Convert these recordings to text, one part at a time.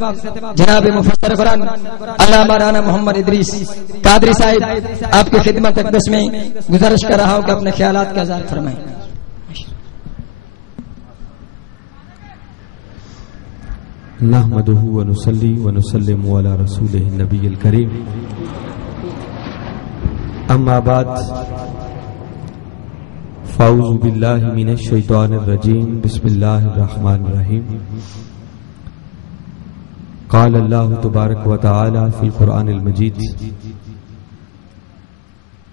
جناب مفسر قرآن علامہ رانا محمد ادریس قادری صاحب آپ کی خدمت اقدس میں گزارش کر رہا ہوں کہ اپنے خیالات کا اظہار فرمائیں. نحمده ونصلي ونسلم على رسوله النبي الكريم اما بعد فاعوذ بالله من الشيطان الرجيم بسم الله الرحمن الرحيم. قال الله تبارك وتعالى في القرآن المجيد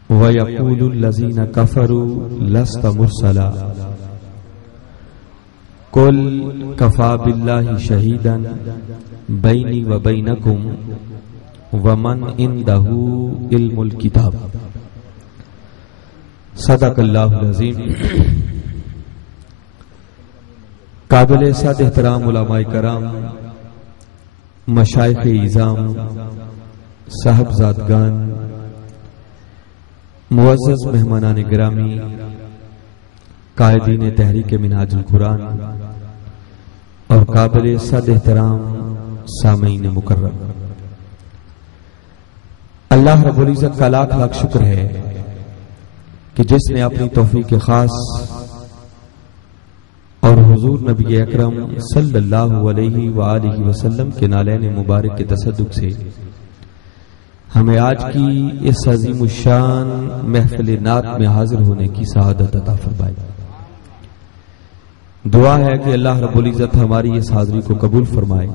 ويقول الذين كفروا لست مرسلا قل كفى بالله شهيدا بيني وبينكم ومن عنده علم الكتاب. صدق اللہ العظیم. قابل صد احترام علماء کرام، مشائخ اعظام، صاحبزادگان، معزز مہمانان گرامی، قائدین تحریک منہاج القرآن اور قابل صد احترام سامعین مکرم، اللہ رب العزت کا لاکھ لاکھ شکر ہے کہ جس نے اپنی توفیق خاص اور حضور نبی اکرم صلی اللہ علیہ وآلہ وسلم کے نالین مبارک کے تصدق سے ہمیں آج کی اس عظیم الشان محفل نعت میں حاضر ہونے کی سعادت عطا فرمائی. دعا ہے کہ اللہ رب العزت ہماری اس حاضری کو قبول فرمائے،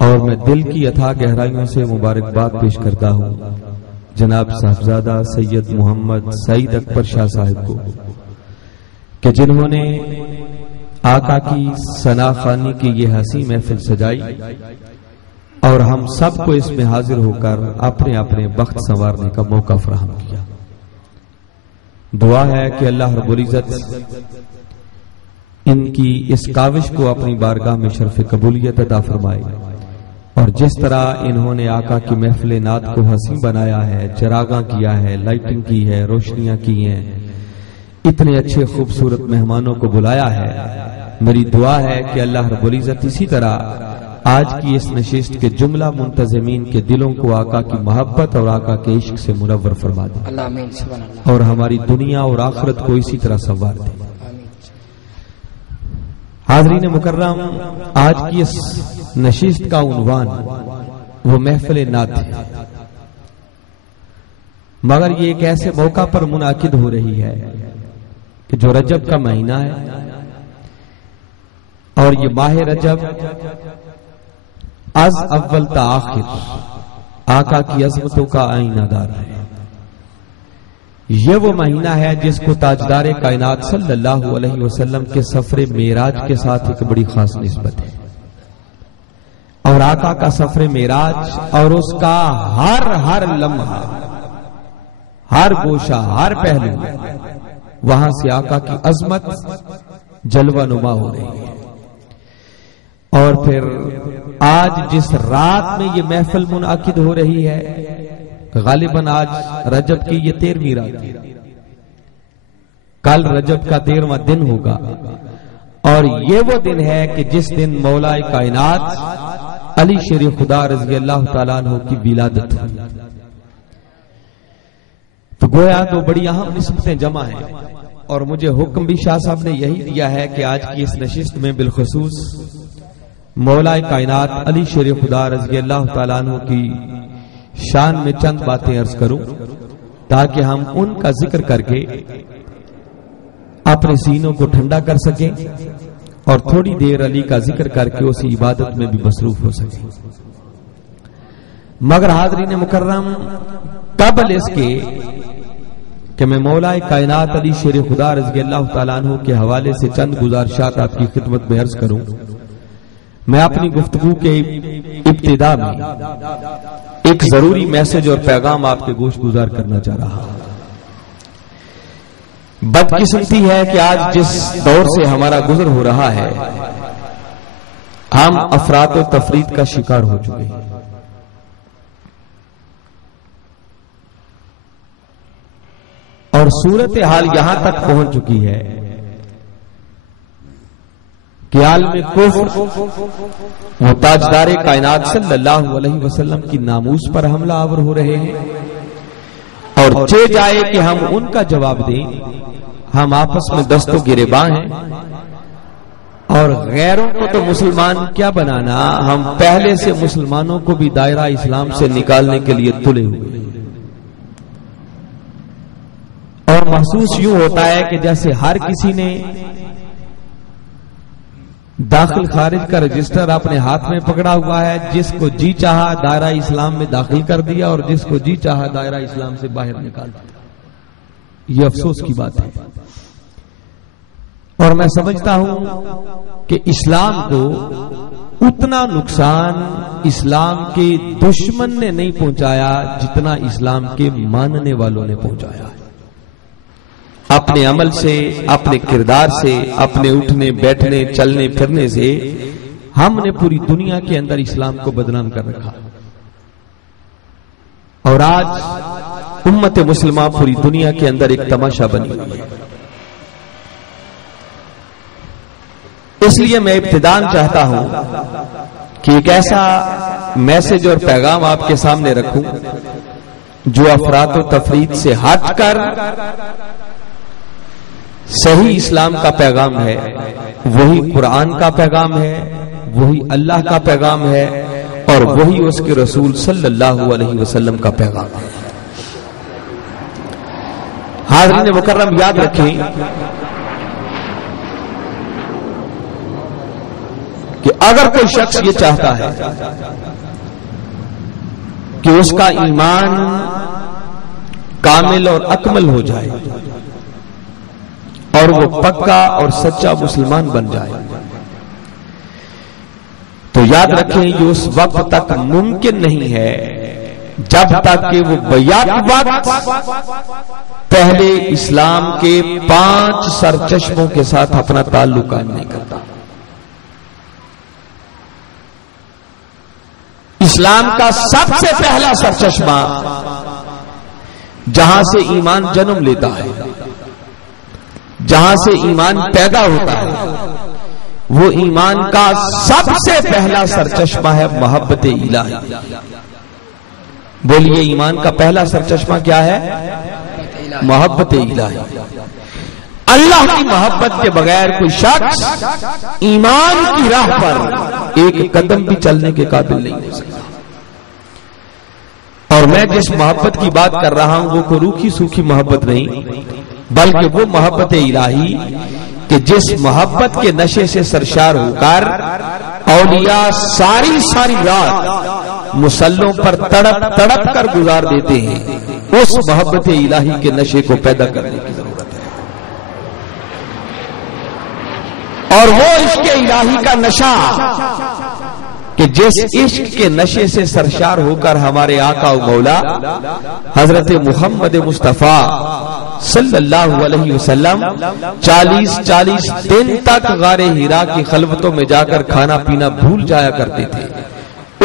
اور میں دل کی اتھا گہرائیوں سے مبارکباد پیش کرتا ہوں جناب صاحبزادہ سید محمد سعید اکبر شاہ صاحب کو کہ جنہوں نے آقا کی ثنا خوانی کی یہ حسین محفل سجائی اور ہم سب کو اس میں حاضر ہو کر اپنے اپنے بخت سنوارنے کا موقع فراہم کیا. دعا ہے کہ اللہ رب العزت ان کی اس کاوش کو اپنی بارگاہ میں شرف قبولیت عطا فرمائے، اور جس طرح انہوں نے آقا کی محفل نعت کو حسین بنایا ہے، چراغاں کیا ہے، لائٹنگ کی ہے، روشنیاں کی ہیں، اتنے اچھے خوبصورت مہمانوں کو بلایا ہے، میری دعا ہے کہ اللہ رب العزت اسی طرح آج کی اس نشست کے جملہ منتظمین کے دلوں کو آقا کی محبت اور آقا کے عشق سے منور فرما دے، اور ہماری دنیا اور آخرت کو اسی طرح سنوار دے. حاضرین مکرم، آج کی اس نشست کا عنوان وہ محفل نعت ہے، مگر یہ ایک ایسے موقع پر منعقد ہو رہی ہے کہ جو رجب کا مہینہ ہے، اور یہ ماہ رجب از اول تا آخر آقا کی عظمتوں کا آئینہ دار ہے. یہ وہ مہینہ ہے جس کو تاجدار کائنات صلی اللہ علیہ وسلم کے سفر معراج کے ساتھ ایک بڑی خاص نسبت ہے، اور آقا کا سفر معراج اور اس کا ہر لمحہ، ہر گوشہ، ہر پہلو، وہاں سے آقا کی عظمت جلوہ نما ہو رہی ہے. اور پھر آج جس رات میں یہ محفل منعقد ہو رہی ہے، غالباً آج رجب کی یہ 13ویں رات ہے، کل رجب کا 13واں دن ہوگا، اور یہ وہ دن ہے کہ جس دن مولا کائنات علی شیر خدا رضی اللہ تعالیٰ عنہ کی ولادت ہے. تو گویا تو بڑی اہم نسبتیں جمع ہیں، اور مجھے حکم بھی شاہ صاحب نے یہی دیا ہے کہ آج کی اس نشست میں بالخصوص مولا کائنات علی شیر خدا رضی اللہ تعالیٰ عنہ کی شان میں چند باتیں عرض کروں، تاکہ ہم ان کا ذکر کر کے اپنے سینوں کو ٹھنڈا کر سکیں، اور تھوڑی دیر علی کا ذکر کر کے اسی عبادت میں بھی مصروف ہو سکیں. مگر حاضرین مکرم، قبل اس کے کہ میں مولا کائنات علی شیر خدا رضی اللہ تعالیٰ عنہ کے حوالے سے چند گزارشات آپ کی خدمت میں عرض کروں، میں اپنی گفتگو کے ابتدا میں ایک ضروری میسج اور پیغام آپ کے گوش گزار کرنا چاہ رہا ہوں. بدقسمتی ہے کہ آج جس دور سے ہمارا گزر ہو رہا ہے، ہم افراط و تفرید کا شکار ہو چکے ہیں. اور صورتحال یہاں تک پہنچ چکی ہے کہ عالم کفر وہ تاجدار کائنات صلی اللہ علیہ وسلم کی ناموس پر حملہ آور ہو رہے ہیں، اور چے جائے کہ ہم ان کا جواب دیں، ہم آپس میں دست و گریباں ہیں، اور غیروں کو تو مسلمان کیا بنانا، ہم پہلے سے مسلمانوں کو بھی دائرہ اسلام سے نکالنے کے لیے تلے ہوئے، اور محسوس یوں ہوتا ہے کہ جیسے ہر کسی نے داخل خارج کا رجسٹر اپنے ہاتھ میں پکڑا ہوا ہے، جس کو جی چاہا دائرہ اسلام میں داخل کر دیا اور جس کو جی چاہا دائرہ اسلام سے باہر نکال دیا۔ یہ افسوس کی بات ہے، اور میں سمجھتا ہوں کہ اسلام کو اتنا نقصان اسلام کے دشمن نے نہیں پہنچایا جتنا اسلام کے ماننے والوں نے پہنچایا ہے۔ اپنے عمل سے، اپنے کردار سے، اپنے اٹھنے بیٹھنے چلنے پھرنے سے ہم نے پوری دنیا کے اندر اسلام کو بدنام کر رکھا، اور آج امت مسلمہ پوری دنیا کے اندر ایک تماشا بنی ہوئی ہے۔ اس لیے میں ابتداءً چاہتا ہوں کہ ایک ایسا میسج اور پیغام آپ کے سامنے رکھوں جو افراط و تفرید سے ہٹ کر صحیح اسلام کا پیغام ہے، وہی قرآن کا پیغام ہے، وہی اللہ کا پیغام ہے، اور وہی اس کے رسول صلی اللہ علیہ وسلم کا پیغام ہے۔ حاضرین مکرم، یاد رکھیں کہ اگر کوئی شخص یہ چاہتا ہے کہ اس کا ایمان کامل اور اکمل ہو جائے اور وہ پکا اور سچا مسلمان بن جائے، تو یاد رکھیں یہ اس وقت تک ممکن نہیں ہے جب تک کہ وہ بیک وقت پہلے اسلام کے 5 سرچشموں کے ساتھ اپنا تعلق قائم نہیں کرتا۔ اسلام کا سب سے پہلا سرچشمہ جہاں سے ایمان جنم لیتا ہے، جہاں سے ایمان پیدا ہوتا ہے، وہ ایمان کا سب سے پہلا سرچشمہ ہے محبت الہی۔ بولیے، ایمان کا پہلا سرچشمہ کیا ہے؟ محبت الہی۔ اللہ کی محبت کے بغیر کوئی شخص ایمان کی راہ پر ایک قدم بھی چلنے کے قابل نہیں ہو سکتا۔ اور میں جس محبت کی بات کر رہا ہوں وہ کوئی روکھی سوکھی محبت نہیں، بلکہ وہ محبت الہی کہ جس محبت کے نشے سے سرشار ہو کر اولیاء ساری رات مصلوں پر تڑپ تڑپ کر گزار دیتے ہیں، اس محبت الہی کے نشے کو پیدا کرنے کی ضرورت ہے۔ اور وہ عشق الہی کا نشہ کہ جس عشق کے نشے سے سرشار ہو کر ہمارے آقا و مولا حضرت محمد مصطفیٰ صلی اللہ علیہ وسلم 40 دن تک غار حرا کی خلوتوں میں جا کر کھانا پینا بھول جایا کرتے تھے،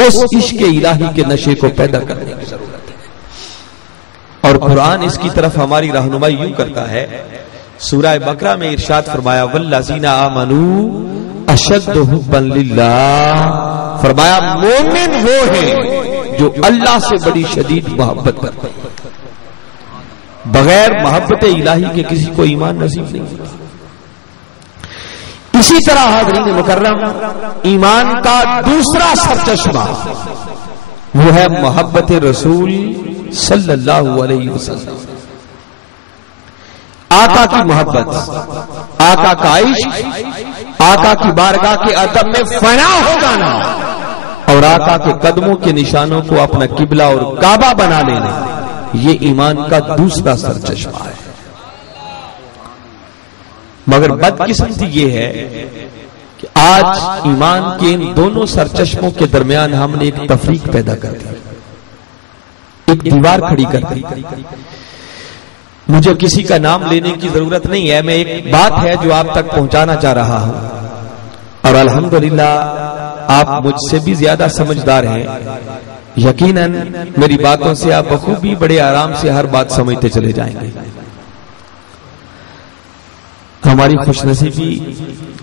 اس عشق الہی کے نشے کو پیدا کرنے کی ضرورت ہے۔ اور قرآن اس کی طرف ہماری رہنمائی یوں کرتا ہے، سورہ بقرہ میں ارشاد فرمایا والذین آمنوا اشد حبا للہ، فرمایا مومن وہ ہیں جو اللہ سے بڑی شدید محبت کرتے ہیں۔ بغیر محبت الہی کے کسی کو ایمان نصیب نہیں ہوتا۔ اسی طرح حاضرین مکرم، ایمان کا دوسرا سرچشمہ وہ ہے محبت رسول صلی اللہ علیہ وسلم۔ آقا کی محبت، آقا کا عشق، آقا کی بارگاہ کے ادب میں فنا ہو جانا اور آقا کے قدموں کے نشانوں کو اپنا قبلہ اور کعبہ بنا لینا، یہ ایمان کا دوسرا سرچشمہ ہے۔ مگر بدقسمتی یہ ہے کہ آج ایمان کے ان دونوں سرچشموں کے درمیان ہم نے ایک تفریق پیدا کر دی، ایک دیوار کھڑی کر دی۔ مجھے کسی کا نام لینے کی ضرورت نہیں ہے، میں ایک بات ہے جو آپ تک پہنچانا چاہ رہا ہوں، اور الحمدللہ آپ مجھ سے بھی زیادہ سمجھدار ہیں، یقیناً میری باتوں سے آپ بخوبی بڑے آرام سے ہر بات سمجھتے چلے جائیں گے۔ ہماری خوش نصیبی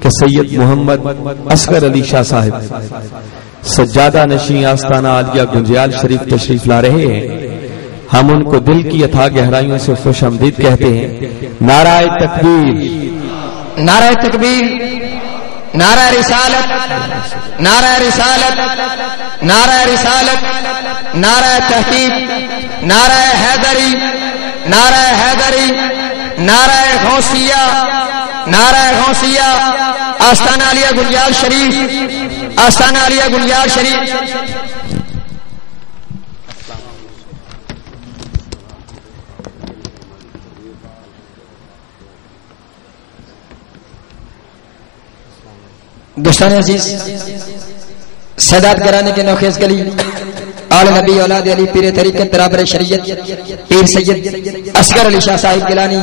کہ سید محمد اصغر علی شاہ صاحب سجادہ نشین آستانہ عالیہ گنجیال شریف تشریف لا رہے ہیں. ہم ان کو دل کی اتھا گہرائیوں سے خوش آمدید کہتے ہیں. نعرہ تکبیر، نعرہ تکبیر، نعرہ رسالت، نعرہ رسالت، نعرہ رسالت، نعرہ تحقیق، نعرہ حیدری، نعرہ حیدری، نعرہ غوثیہ، نعرہ غوثیہ. آستانہ عالیہ گنجیال شریف، آستانہ عالیہ گنجیال شریف. دوستان عزیز، سادات گرانے کے نوخیز گلی آل نبی اولاد علی پیر طریقت برابر شریعت پیر سید اصغر علی شاہ صاحب گیلانی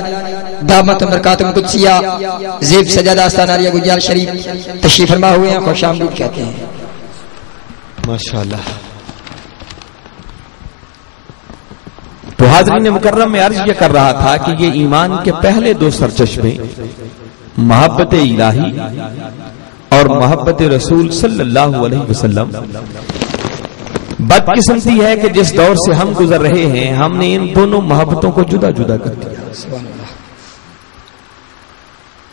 دامت و برکاتہ قدسیہ زیب سجادہ آستانہ عالیہ گنجیال شریف تشریف فرما ہوئے ہیں. خوش آمدید کہتے ہیں. ماشاءاللہ. تو حاضرین مکرم میں عرض یہ کر رہا تھا کہ یہ ایمان کے پہلے دو سرچشمے محبت الہی اور محبت رسول صلی اللہ علیہ وسلم. بدقسمتی ہے کہ جس دور سے ہم گزر رہے ہیں ہم نے ان دونوں محبتوں کو جدا جدا کر دیا.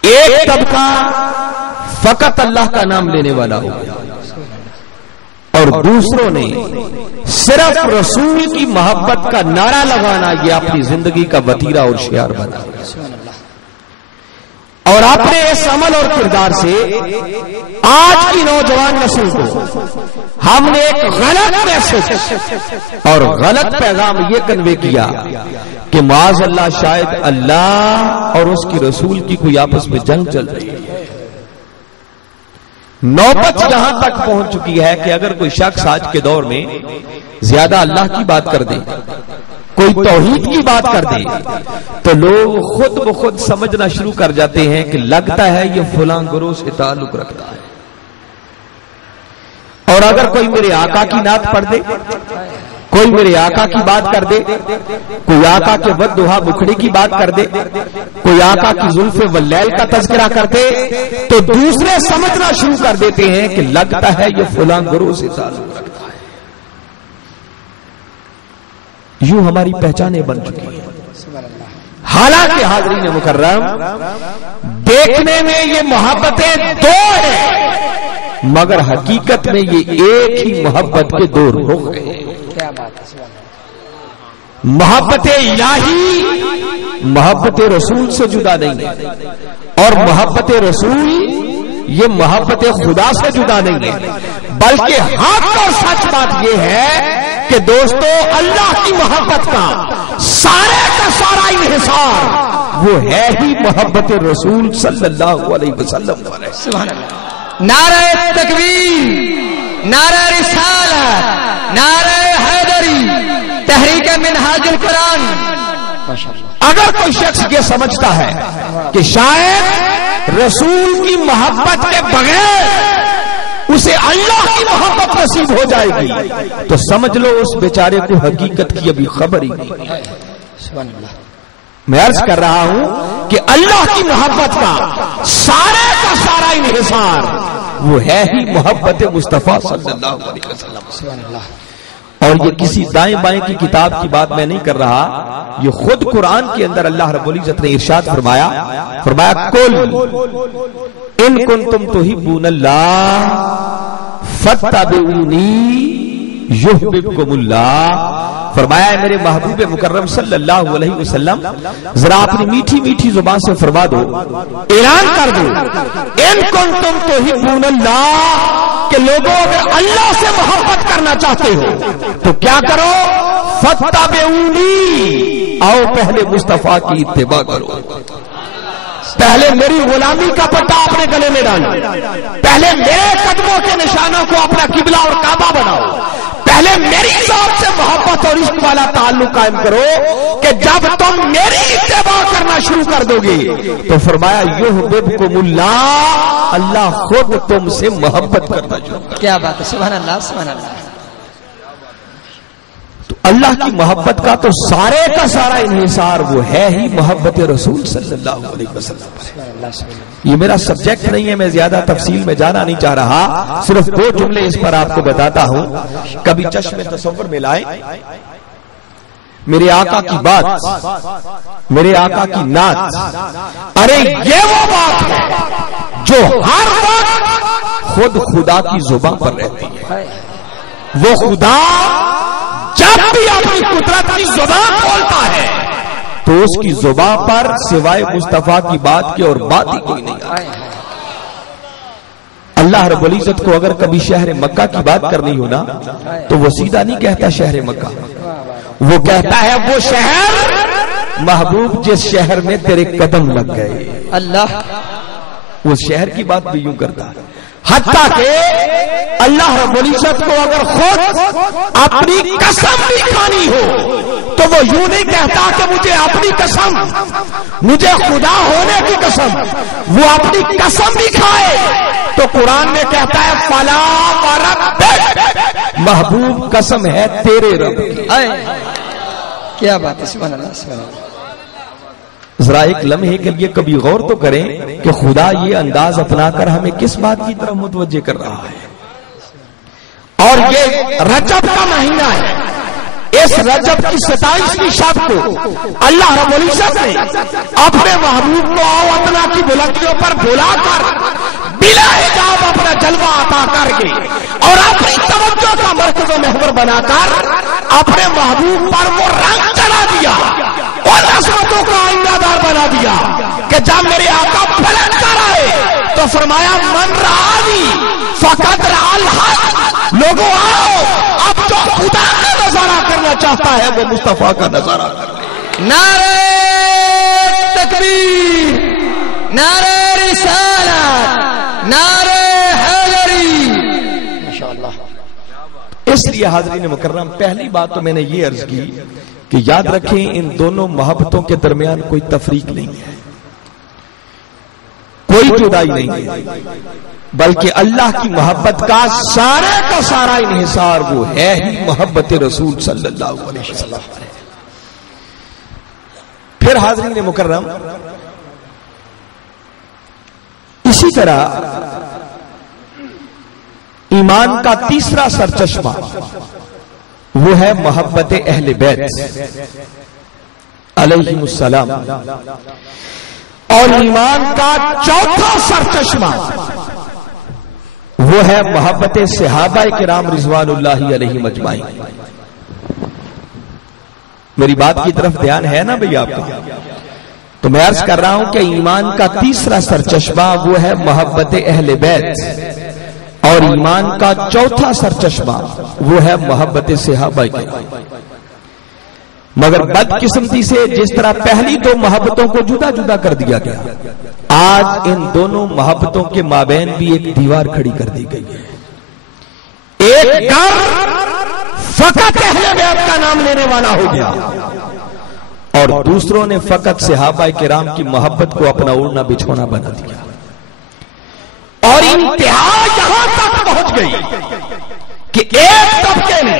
ایک طبقہ فقط اللہ کا نام لینے والا ہو گیا اور دوسروں نے صرف رسول کی محبت کا نعرہ لگانا یہ اپنی زندگی کا وتیرہ اور شعار بنا. اور اپنے اس عمل اور کردار سے آج کی نوجوان نسل کو ہم نے ایک غلط میسج اور غلط پیغام یہ کنوے کیا کہ معاذ اللہ شاید اللہ اور اس کی رسول کی کوئی آپس میں جنگ چل رہی ہے. نوبت یہاں تک پہنچ چکی ہے کہ اگر کوئی شخص آج کے دور میں زیادہ اللہ کی بات کر دے، کوئی توحید کی بات کر دے، تو لوگ خود بخود سمجھنا شروع کر جاتے ہیں کہ لگتا ہے یہ فلاں گروہ سے تعلق رکھتا ہے. اور اگر کوئی میرے آقا کی نعت پڑھ دے، کوئی میرے آقا کی بات کر دے، کوئی آقا کے ودھا بکھڑی کی بات کر دے، کوئی آقا کی زلف واللیل کا تذکرہ کر دے، تو دوسرے سمجھنا شروع کر دیتے ہیں کہ لگتا ہے یہ فلاں گروہ سے تعلق رکھتا ہے. یوں ہماری پہچانیں بن چکی ہیں. حالانکہ حاضرین مکرم دیکھنے میں یہ محبتیں دو ہیں مگر حقیقت میں یہ ایک ہی محبت کے دو رخ ہیں. محبت الہی محبت رسول سے جدا نہیں ہے اور محبت رسول یہ محبت خدا سے جدا نہیں ہے، بلکہ حق اور سچ بات یہ ہے کہ دوستو اللہ کی محبت کا سارے کا سارا انحصار وہ ہے ہی محبت رسول صلی اللہ علیہ وسلم. سبحان اللہ. نعرہ تکبیر، نعرہ رسالت، نعرہ حیدری، تحریک منہاج القرآن. اگر کوئی شخص یہ سمجھتا ہے کہ شاید رسول کی محبت کے بغیر اسے اللہ کی محبت نصیب ہو جائے گی تو سمجھ لو اس بیچارے کو حقیقت کی ابھی خبر ہی نہیں. میں عرض کر رہا ہوں کہ اللہ کی محبت کا سارا انحصار وہ ہے ہی محبت مصطفیٰ صلی اللہ علیہ وسلم. اور یہ کسی دائیں بائیں کی کتاب کی بات میں نہیں کر رہا، یہ خود قرآن کے اندر اللہ رب العزت نے ارشاد فرمایا کل ان کنتم تحبون اللہ فاتبعونی یحببکم اللہ. فرمایا ہے میرے محبوب مکرم صلی اللہ علیہ وسلم ذرا اپنی میٹھی میٹھی زبان سے فرما دو، اعلان کر دو ان کنتم تحبون اللہ کہ لوگوں اگر اللہ سے محبت کرنا چاہتے ہو تو کیا کرو، فاتبعونی آؤ پہلے مصطفیٰ کی اتباع کرو. پہلے میری غلامی کا پٹا اپنے گلے میں ڈالو، پہلے میرے قدموں کے نشانوں کو اپنا قبلہ اور کعبہ بناؤ، پہلے میری ذات سے محبت اور عشق والا تعلق قائم کرو کہ جب تم میری اتباع کرنا شروع کر دو گے تو فرمایا یحببکم اللہ، اللہ خود تم سے محبت کرنا شروع. کیا بات ہے، سبحان اللہ سبحان اللہ. تو اللہ کی محبت کا تو سارے کا سارا انحصار وہ ہے ہی محبت رسول صلی اللہ علیہ وسلم. یہ میرا سبجیکٹ نہیں ہے، میں زیادہ تفصیل میں جانا نہیں چاہ رہا، صرف 2 جملے اس پر آپ کو بتاتا ہوں. کبھی چشم تصور میں لائیں میرے آقا کی بات، میرے آقا کی نعت. ارے یہ وہ بات ہے جو ہر وقت خود خدا کی زبان پر رہتی ہے. وہ خدا جب بھی اپنی قدرت کی زبان کھولتا ہے تو اس کی زبان پر سوائے مصطفیٰ کی بات کے اور بات ہی کوئی نہیں آتی. اللہ رب العزت کو اگر کبھی شہر مکہ کی بات کرنی ہو نا تو وہ سیدھا نہیں کہتا شہر مکہ، وہ کہتا ہے وہ شہر محبوب جس شہر میں تیرے قدم لگ گئے. اللہ اس شہر کی بات بھی یوں کرتا ہے. حتیٰ کہ اللہ رب العزت کو اگر خود اپنی قسم بھی کھانی ہو تو وہ یوں نہیں کہتا کہ مجھے اپنی قسم، مجھے خدا ہونے کی قسم، وہ اپنی قسم بھی کھائے تو قرآن میں کہتا ہے فلا وربک، محبوب قسم ہے تیرے رب کی. کیا بات ہے، سبحان اللہ سبحان اللہ. ذرا ایک لمحے کے لیے کبھی غور تو کریں کہ خدا یہ انداز اپنا کر ہمیں کس بات کی طرف متوجہ کر رہا ہے. اور یہ رجب کا مہینہ ہے، اس رجب کی 27ویں شب کو اللہ رب العزت نے اپنے محبوب کو اوطنا کی بلندیوں پر بلا کر بلا حجاب اپنا جلوہ عطا کر کے اور اپنی توجہ کا مرکز و محور بنا کر اپنے محبوب پر وہ رنگ چڑھا دیا اور عظمتوں کا آئینہ دار بنا دیا کہ جب میرے آقا پلٹ کر آئے تو فرمایا من رآنی فقد رأى الحق. لوگوں آؤ، اب جو خدا کا نظارہ کرنا چاہتا ہے وہ مصطفیٰ کا نظارہ کر لے. نعرہ تکبیر، نعرہ رسالت، نعرہ حیدری. ماشاءاللہ. اس لیے حاضرین مکرم پہلی بات تو میں نے یہ عرض کی کہ یاد رکھیں ان دونوں محبتوں کے درمیان کوئی تفریق نہیں ہے، کوئی جدائی نہیں ہے، بلکہ اللہ کی محبت کا سارا انحصار وہ ہے ہی محبت رسول صلی اللہ علیہ وسلم. پھر حاضرین مکرم اسی طرح ایمان کا تیسرا سرچشمہ وہ ہے محبت اہل بیت علیہم السلام. اور ایمان کا چوتھا سرچشمہ وہ ہے محبت صحابہ کرام رضوان اللہ علیہم اجمعین. میری بات کی طرف دھیان ہے نا بھئی آپ کا؟ تو میں عرض کر رہا ہوں کہ ایمان کا تیسرا سرچشمہ وہ ہے محبت اہل بیت اور ایمان کا چوتھا سرچشمہ وہ ہے محبت صحابہ کرام. مگر بدقسمتی سے جس طرح پہلی 2 محبتوں کو جدا جدا کر دیا گیا، آج ان دونوں محبتوں کے مابین بھی ایک دیوار کھڑی کر دی گئی ہے. ایک گھر فقط اہل بیت کا نام لینے والا ہو گیا اور دوسروں نے فقط صحابہ کرام کی محبت کو اپنا اوڑھنا بچھونا بنا دیا. اور انتہا یہاں تک پہنچ گئی کہ ایک طبقے نے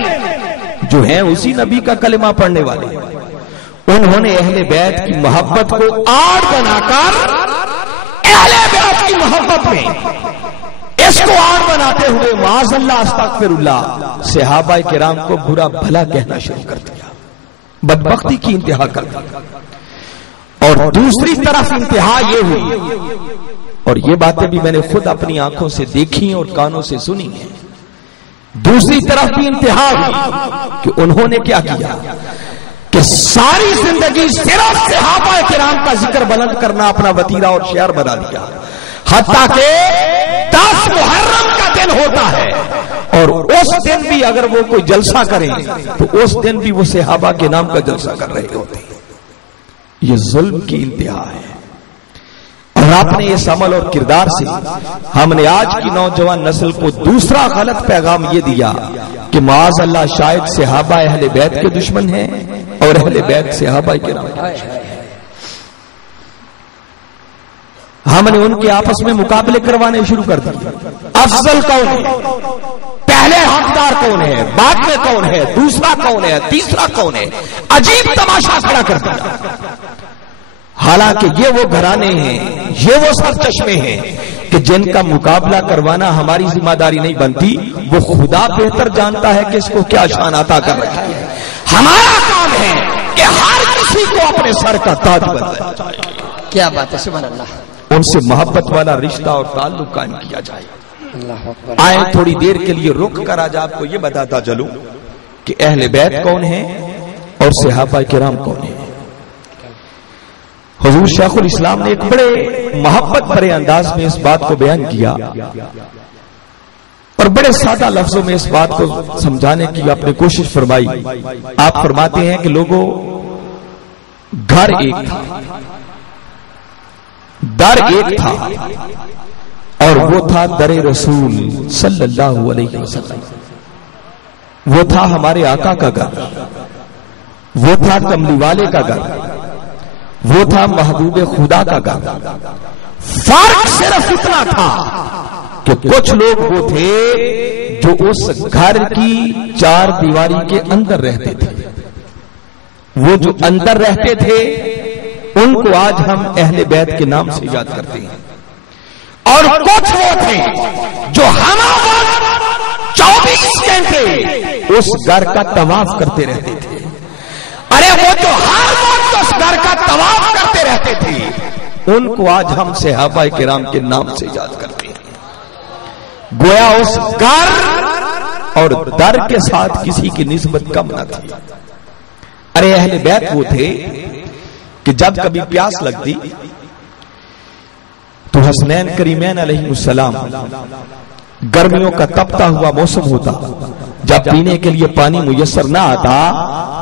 جو ہیں اسی نبی کا کلمہ پڑھنے والے، انہوں نے اہل بیت کی محبت کو آڑ بنا کر اہل بیت کی محبت میں اس کو آڑ بناتے ہوئے معاذ اللہ استغفر اللہ صحابہ کرام کو برا بھلا کہنا شروع کر دیا، بدبختی کی انتہا کر دی. اور دوسری طرف انتہا یہ ہوئی، اور یہ باتیں بھی میں نے خود اپنی آنکھوں سے دیکھی اور کانوں سے سنی ہیں، دوسری طرف بھی انتہا ہوئی کہ انہوں نے کیا کیا کہ ساری زندگی صرف صحابہ کرام کا ذکر بلند کرنا اپنا وتیرہ اور شعار بنا دیا. حتیٰ کہ 10 محرم کا دن ہوتا ہے اور اس دن بھی اگر وہ کوئی جلسہ کریں تو اس دن بھی وہ صحابہ کے نام کا جلسہ کر رہے ہوتے ہیں. یہ ظلم کی انتہا ہے. اور آپ نے اس عمل اور کردار سے ہم نے آج کی نوجوان نسل کو دوسرا غلط پیغام یہ دیا کہ معاذ اللہ شاید صحابہ اہل بیت کے دشمن ہیں اور اہل بیت صحابہ کرام. ہم نے ان کے آپس میں مقابلے کروانے شروع کر دیے. افضل کون ہے؟ پہلے حقدار کون ہے، بعد میں کون ہے، دوسرا کون ہے، تیسرا کون ہے، عجیب تماشا کھڑا کر دیا۔ حالانکہ یہ وہ گھرانے ہیں، یہ وہ سرچشمے ہیں کہ جن کا مقابلہ کروانا ہماری ذمہ داری نہیں بنتی، وہ خدا بہتر جانتا ہے کہ اس کو کیا شان عطا کر رکھی ہے۔ ہمارا کام ہے کہ ہر کسی کو اپنے سر کا تاج بنایا جائے۔ کیا بات ہے، سبحان اللہ۔ ان سے محبت والا رشتہ اور تعلق قائم کیا جائے۔ آئے تھوڑی دیر کے لیے رک کر آج آپ کو یہ بتاتا چلوں کہ اہل بیت کون ہیں اور صحابہ کرام کون ہیں۔ حضور شیخ الاسلام نے ایک بڑے محبت بھرے انداز میں اس بات کو بیان کیا اور بڑے سادہ لفظوں میں اس بات کو سمجھانے کی آپ نے کوشش فرمائی۔ آپ فرماتے ہیں کہ لوگوں، گھر ایک تھا، در ایک تھا، اور وہ تھا در رسول صلی اللہ علیہ وسلم۔ وہ تھا ہمارے آقا کا گھر، وہ تھا کملی والے کا گھر، وہ تھا محبوب خدا کا گھر۔ فرق صرف اتنا تھا کہ کچھ لوگ وہ تھے جو اس گھر کی چار دیواری کے اندر رہتے تھے۔ وہ جو اندر رہتے تھے ان کو آج ہم اہل بیت کے نام سے یاد کرتے ہیں، اور کچھ وہ تھے جو ہم 24 گھنٹے اس گھر کا طواف کرتے رہتے تھے۔ ارے وہ جو ہر وقت اس گھر کا طواف کرتے رہتے تھے ان کو آج ہم صحابہ کرام کے نام سے یاد کرتے ہیں۔ گویا اس گھر اور در کے ساتھ کسی کی نسبت کم نہ تھی۔ ارے اہل بیت وہ تھے کہ جب کبھی پیاس لگتی تو حسنین کریمین علیہ السلام، گرمیوں کا تپتا ہوا موسم ہوتا، جب پینے کے لیے پانی میسر نہ آتا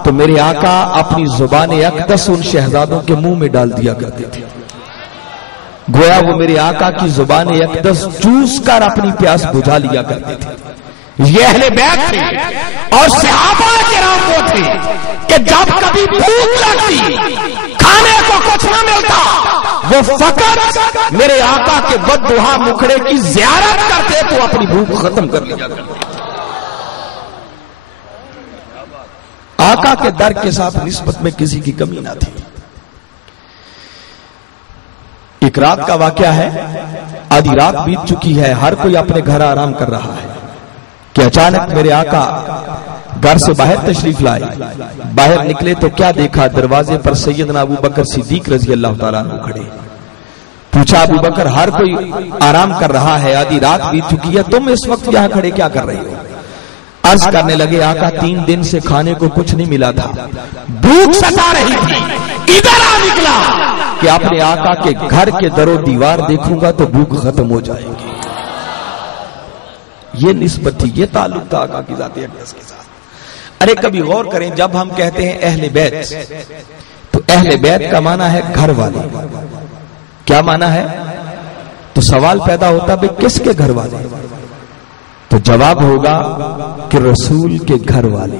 تو میرے آقا اپنی زبان اقدس ان شہزادوں کے منہ میں ڈال دیا کرتے تھے۔ گویا وہ میرے آقا کی زبان اقدس چوس کر اپنی پیاس بجھا لیا کرتے تھے۔ یہ اہل بیت تھے، اور صحابہ کرام وہ تھے کہ جب کبھی بھوک لگتی، کھانے کو کچھ نہ ملتا، وہ فقط میرے آقا کے بددعا مکھڑے کی زیارت کرتے تو اپنی بھوک ختم کر لیا کرتے۔ آقا کے در کے ساتھ نسبت میں کسی کی کمی نہ تھی۔ ایک رات کا واقعہ ہے، آدھی رات بیت چکی ہے، ہر کوئی اپنے گھر آرام کر رہا ہے کہ اچانک میرے آقا گھر سے باہر تشریف لائے۔ باہر نکلے تو کیا دیکھا، دروازے پر سیدنا ابو بکر صدیق رضی اللہ تعالیٰ عنہ کھڑے۔ پوچھا ابو بکر، ہر کوئی آرام کر رہا ہے، آدھی رات بیت چکی ہے، تم اس وقت یہاں کھڑے کیا کر رہے ہو؟ عرض کرنے لگے، آقا 3 دن سے کھانے کو کچھ نہیں ملا تھا، بھوک ستا رہی تھی، ادھر آ نکلا کہ اپنے آقا کے گھر کے در و دیوار دیکھوں گا تو بھوک ختم ہو جائے گی۔ یہ نسبت تھی، یہ تعلق تھا آقا کی ذات اقدس کے ساتھ۔ ارے کبھی غور کریں، جب ہم کہتے ہیں اہل بیت تو اہل بیت کا معنی ہے گھر والے۔ کیا معنی ہے؟ تو سوال پیدا ہوتا بھئی کس کے گھر والے؟ تو جواب ہوگا کہ رسول کے گھر والے۔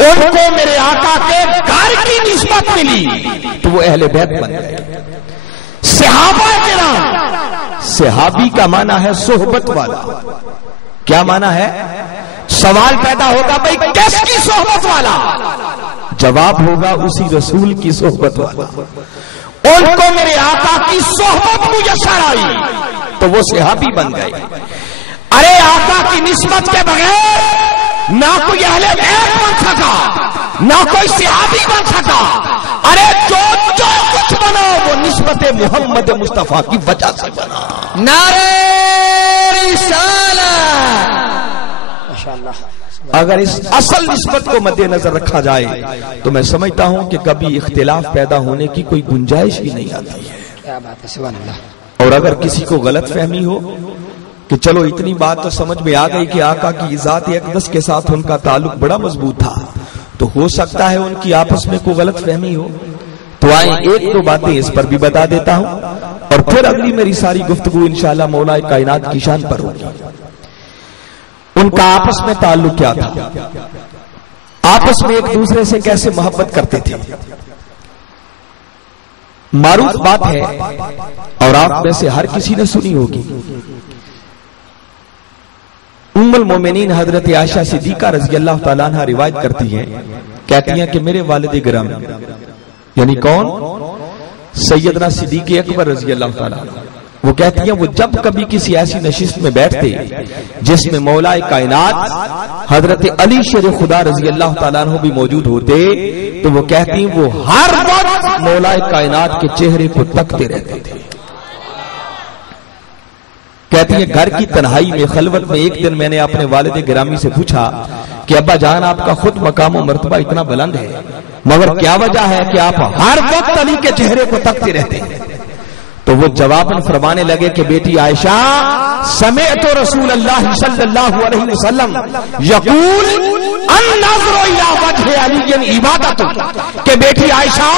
ان کو میرے آقا کے گھر کی نسبت ملی تو وہ اہل بیت بن گئے۔ صحابہ کرام، صحابی کا معنی ہے صحبت والا۔ کیا معنی ہے؟ سوال پیدا ہوگا بھئی کس کی صحبت والا؟ جواب ہوگا اسی رسول کی صحبت والا۔ ان کو میرے آقا کی صحبت میسر آئی تو وہ صحابی بن گئے۔ ارے آقا کی نسبت کے بغیر نہ کوئی اہل بیت بن سکا، نہ کوئی صحابی بن سکا۔ ارے جو کچھ بنا وہ نسبت محمد مصطفیٰ کی وجہ سے بنا۔ نعرہ رسالت۔ اگر اس اصل نسبت کو مد نظر رکھا جائے تو میں سمجھتا ہوں کہ کبھی اختلاف پیدا ہونے کی کوئی گنجائش ہی نہیں آتی ہے۔ کیا بات ہے، سبحان اللہ۔ اور اگر کسی کو غلط فہمی ہو کہ چلو اتنی بات تو سمجھ میں آ گئی کہ آقا کی ذات اقدس کے ساتھ ان کا تعلق بڑا مضبوط تھا، تو ہو سکتا ہے ان کی آپس میں کوئی غلط فہمی ہو، تو آئیں 1-2 باتیں اس پر بھی بتا دیتا ہوں، اور پھر اگلی میری ساری گفتگو انشاءاللہ مولا کائنات کی شان پر ہوگی۔ ان کا آپس میں تعلق کیا تھا، آپس میں ایک دوسرے سے کیسے محبت کرتے تھے۔ معروف بات ہے اور آپ میں سے ہر کسی نے سنی ہوگی ام المومنین حضرت عائشہ صدیقہ رضی اللہ تعالیٰ عنہ روایت کرتی ہیں، کہتی ہیں کہ میرے والد گرامی یعنی کون؟ سیدنا صدیق اکبر رضی اللہ تعالیٰ عنہ، وہ کہتی ہیں وہ جب کبھی کسی ایسی نشست میں بیٹھتے جس میں مولا کائنات حضرت علی شیر خدا رضی اللہ تعالیٰ عنہ بھی موجود ہوتے تو وہ کہتی ہیں وہ ہر وقت مولا کائنات کے چہرے کو تکتے رہتے تھے۔ کہتی ہے گھر کی تنہائی میں خلوت میں ایک دن میں نے اپنے والد گرامی سے پوچھا کہ ابا جان آپ کا خود مقام و مرتبہ اتنا بلند ہے مگر کیا وجہ ہے کہ آپ ہر وقت علی کے چہرے کو تکتے رہتے ہیں؟ تو وہ جواباً فرمانے لگے کہ بیٹی عائشہ سمعت رسول اللہ صلی اللہ علیہ وسلم یقول النظر الی وجہ علی عبادت، کہ بیٹی عائشہ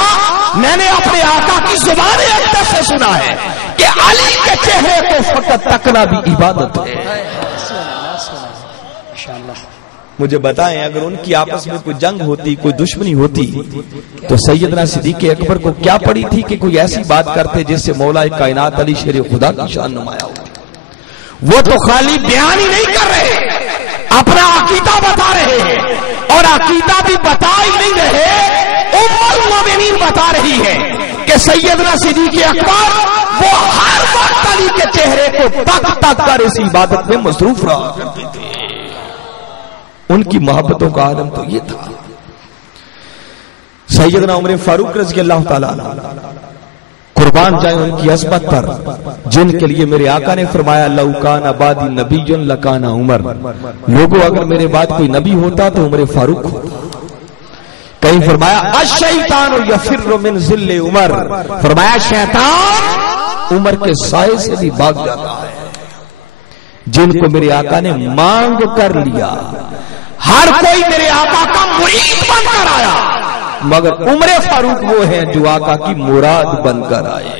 میں نے اپنے آقا کی زبان اقدس سے سنا ہے کہ علی کے چہرے کو فقط تکنا بھی عبادت ہے۔ مجھے بتائیں اگر ان کی آپس میں کوئی جنگ ہوتی، کوئی دشمنی ہوتی تو سیدنا صدیق اکبر کو کیا پڑی تھی کہ کوئی ایسی بات کرتے جس سے مولا کائنات علی شیر خدا کی شان نمایاں ہو؟ وہ تو خالی بیان ہی نہیں کر رہے، اپنا عقیدہ بتا رہے ہیں، اور عقیدہ بھی بتا ہی نہیں رہے، ام المومنین بتا رہی ہے کہ سیدنا صدیق اکبر وہ ہر وقت علی کے چہرے کو تک تک کر اس عبادت میں مصروف رہا کرتے تھے۔ ان کی محبتوں کا عالم تو یہ تھا۔ سیدنا عمر فاروق رضی اللہ تعالیٰ قربان جائیں ان کی عظمت پر، جن کے لیے میرے آقا نے فرمایا لو کان بعدی نبی لکان عمر، لوگوں اگر میرے بعد کوئی نبی ہوتا تو عمر فاروق ہوتا۔ کہیں فرمایا الشیطان یفر من ظل عمر، فرمایا شیطان عمر کے سائے سے بھی بھاگ جاتا ہے۔ جن کو میرے آقا نے مانگ کر لیا، ہر کوئی میرے آقا کا مرید بن کر آیا مگر عمر فاروق وہ ہیں جو آقا کی مراد بن کر آئے۔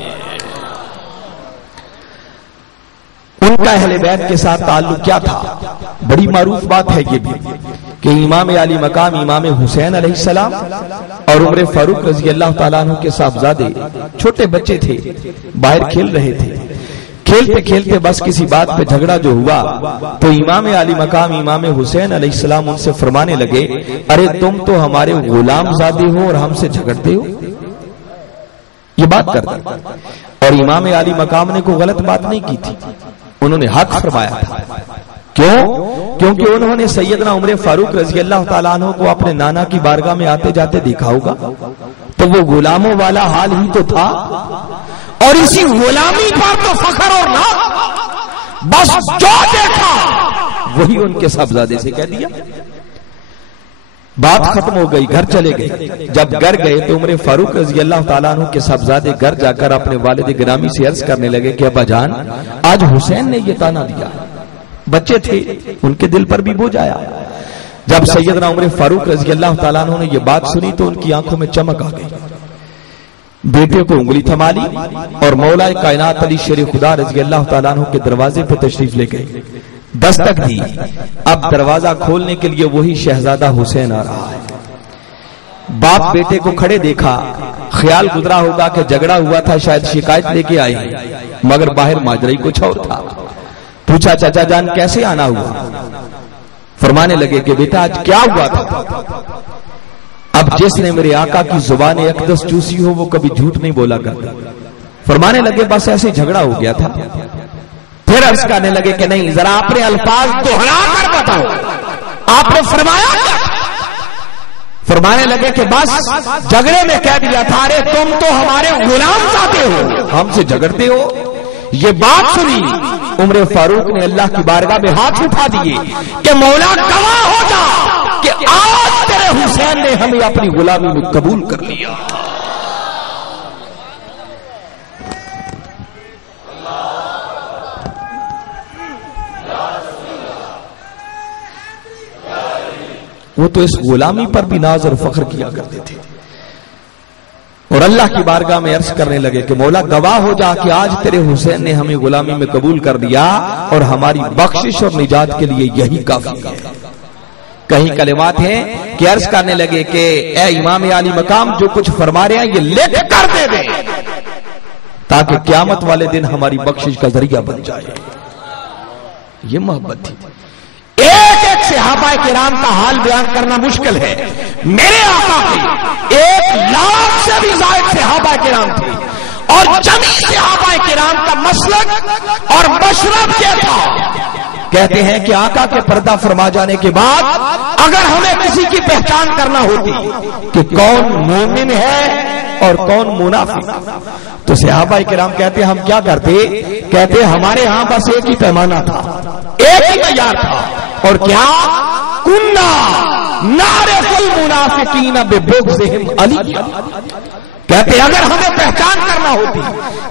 ان کا اہل بیت کے ساتھ تعلق کیا تھا؟ بڑی معروف بات ہے یہ بھی کہ امام علی مقام امام حسین علیہ السلام اور عمر فاروق رضی اللہ تعالیٰ عنہ کے صاحبزادے چھوٹے بچے تھے، باہر کھیل رہے تھے۔ کھیلتے کھیلتے بس کسی بات پہ جھگڑا جو ہوا تو امام علی مقام امام حسین علیہ السلام ان سے فرمانے لگے ارے تم تو ہمارے غلام زادے ہو اور ہم سے جھگڑتے ہو، یہ بات کرتے۔ اور امام علی مقام نے کوئی غلط بات نہیں کی تھی، انہوں نے حق فرمایا تھا۔ کیوں؟ کیونکہ انہوں نے سیدنا عمر فاروق رضی اللہ تعالیٰ عنہ کو اپنے نانا کی بارگاہ میں آتے جاتے دیکھا ہوگا، تو وہ غلاموں والا حال ہی تو تھا، اور اسی غلامی پر تو فخر اور نہ بس جو دیکھا وہی ان کے صاحبزادے سے کہہ دیا۔ بات ختم ہو گئی، گھر چلے گئے۔ جب گھر گئے تو عمر فاروق رضی اللہ تعالیٰ عنہ کے صاحبزادے گھر جا کر اپنے والد گرامی سے عرض کرنے لگے کہ ابا جان آج حسین نے یہ تانا دیا۔ بچے تھے، ان کے دل پر بھی بوجھ آیا۔ جب سیدنا عمر فاروق رضی اللہ تعالیٰ عنہ نے یہ بات سنی تو ان کی آنکھوں میں چمک آ گئی، بیٹے کو انگلی تھما لی اور مولا کائنات علی شیر خدا رضی اللہ تعالیٰ عنہ کے دروازے پہ تشریف لے گئے۔ دستک دی، اب دروازہ کھولنے کے لیے وہی شہزادہ حسین آ رہا ہے۔ باپ بیٹے کو کھڑے دیکھا، خیال گزرا ہوگا کہ جھگڑا ہوا تھا، شاید شکایت لے کے آئے، مگر باہر ماجرا ہی کچھ اور تھا۔ پوچھا چچا جان کیسے آنا ہوا؟ فرمانے لگے کہ بیٹا آج کیا ہوا تھا؟ اب جس نے میرے آقا کی زبان اقدس چوسی ہو وہ کبھی جھوٹ نہیں بولا کرتا۔ فرمانے لگے بس ایسے جھگڑا ہو گیا تھا۔ پھر عرض کرنے لگے کہ نہیں ذرا اپنے الفاظ دہرا کر بتاؤ، آپ نے فرمایا کیا؟ فرمانے لگے کہ بس جھگڑے میں کہہ دیا تھا ارے تم تو ہمارے غلام زادے ہو، ہم سے جھگڑتے ہو۔ یہ بات سنی عمر فاروق نے اللہ کی بارگاہ میں ہاتھ اٹھا دیے کہ مولا گواہ ہو جا کہ آج تیرے حسین نے ہمیں اپنی غلامی میں قبول کر لیا۔ وہ تو اس غلامی پر بھی ناز اور فخر کیا کرتے تھے، اور اللہ کی بارگاہ میں عرض کرنے لگے کہ مولا گواہ ہو جا کہ آج تیرے حسین نے ہمیں غلامی میں قبول کر دیا اور ہماری بخشش اور نجات کے لیے یہی کافی ہے۔ کہیں کلمات ہیں کہ عرض کرنے لگے کہ اے امام علی مقام جو کچھ فرما رہے ہیں یہ لکھ کر دے دیں تاکہ قیامت والے دن ہماری بخشش کا ذریعہ بن جائے۔ یہ محبت تھی۔ صحابہ کرام کا حال بیان کرنا مشکل ہے. میرے آقا کے 1,00,000 سے بھی زائد صحابہ کرام تھے اور جمی صحابہ کرام کا مسلک اور مشرب کیا تھا. کہتے ہیں کہ آقا کے پردہ فرما جانے کے بعد اگر ہمیں کسی کی پہچان کرنا ہوتی کہ کون مومن ہے اور کون منافق، تو صحابہ کرام کہتے ہم کیا کرتے؟ کہتے ہمارے ہاں بس ایک ہی پیمانہ تھا، ایک ہی معیار تھا. اور کیا؟ کننا نعرف المنافقین ببغضہم علی. کہتے اگر ہمیں پہچان کرنا ہوتی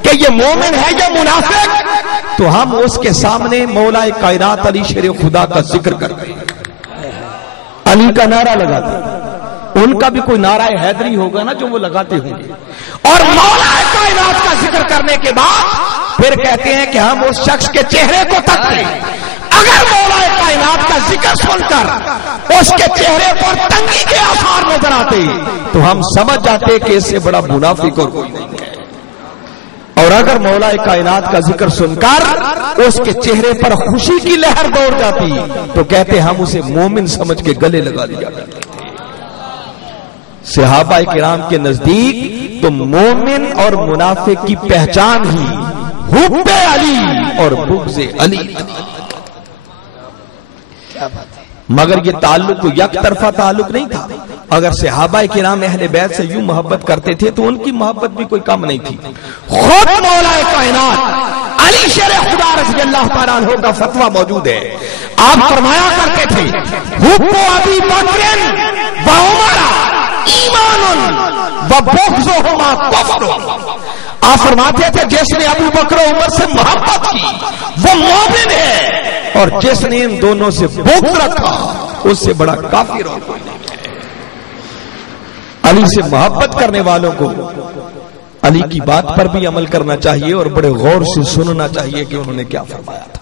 کہ یہ مومن ہے یا منافق تو ہم اس کے سامنے مولا کائنات علی شیر خدا کا ذکر کرتے، علی کا نعرہ لگاتے. ان کا بھی کوئی نعرہ حیدری ہوگا نا جو وہ لگاتے ہوں گے. اور مولا کائنات کا ذکر کرنے کے بعد پھر کہتے ہیں کہ ہم اس شخص کے چہرے کو تکتے. اگر مولا کائنات کا ذکر سن کر اس کے چہرے پر تنگی کے آثار نظر آتے تو ہم سمجھ جاتے کہ اس سے بڑا منافق اور کوئی نہیں ہے. اور اگر مولا کائنات کا ذکر سن کر اس کے چہرے پر خوشی کی لہر دوڑ جاتی تو کہتے ہم اسے مومن سمجھ کے گلے لگا لیا کرتے. صحابہ کرام کے نزدیک تو مومن اور منافق کی پہچان ہی حب علی اور بغض علی. مگر یہ تعلق تو یک طرفہ تعلق نہیں تھا. اگر صحابہ کرام اہل بیت سے یوں محبت کرتے تھے تو ان کی محبت بھی کوئی کم نہیں تھی. خود مولا کائنات علی شیر خدا رضی اللہ تعالیٰ عنہ کا فتویٰ موجود ہے. آپ فرمایا کرتے تھے حب ابی بکر و عمر ایمان و بغضہما کفر. آپ فرماتے تھے جس نے ابو بکر و عمر سے محبت کی وہ مومن ہے اور جس نے ان دونوں سے بغض رکھا اس سے بڑا کافر اور کوئی نہیں ہے. علی سے محبت کرنے والوں کو علی کی بات پر بھی عمل کرنا چاہیے اور بڑے غور سے سننا چاہیے کہ انہوں نے کیا فرمایا تھا.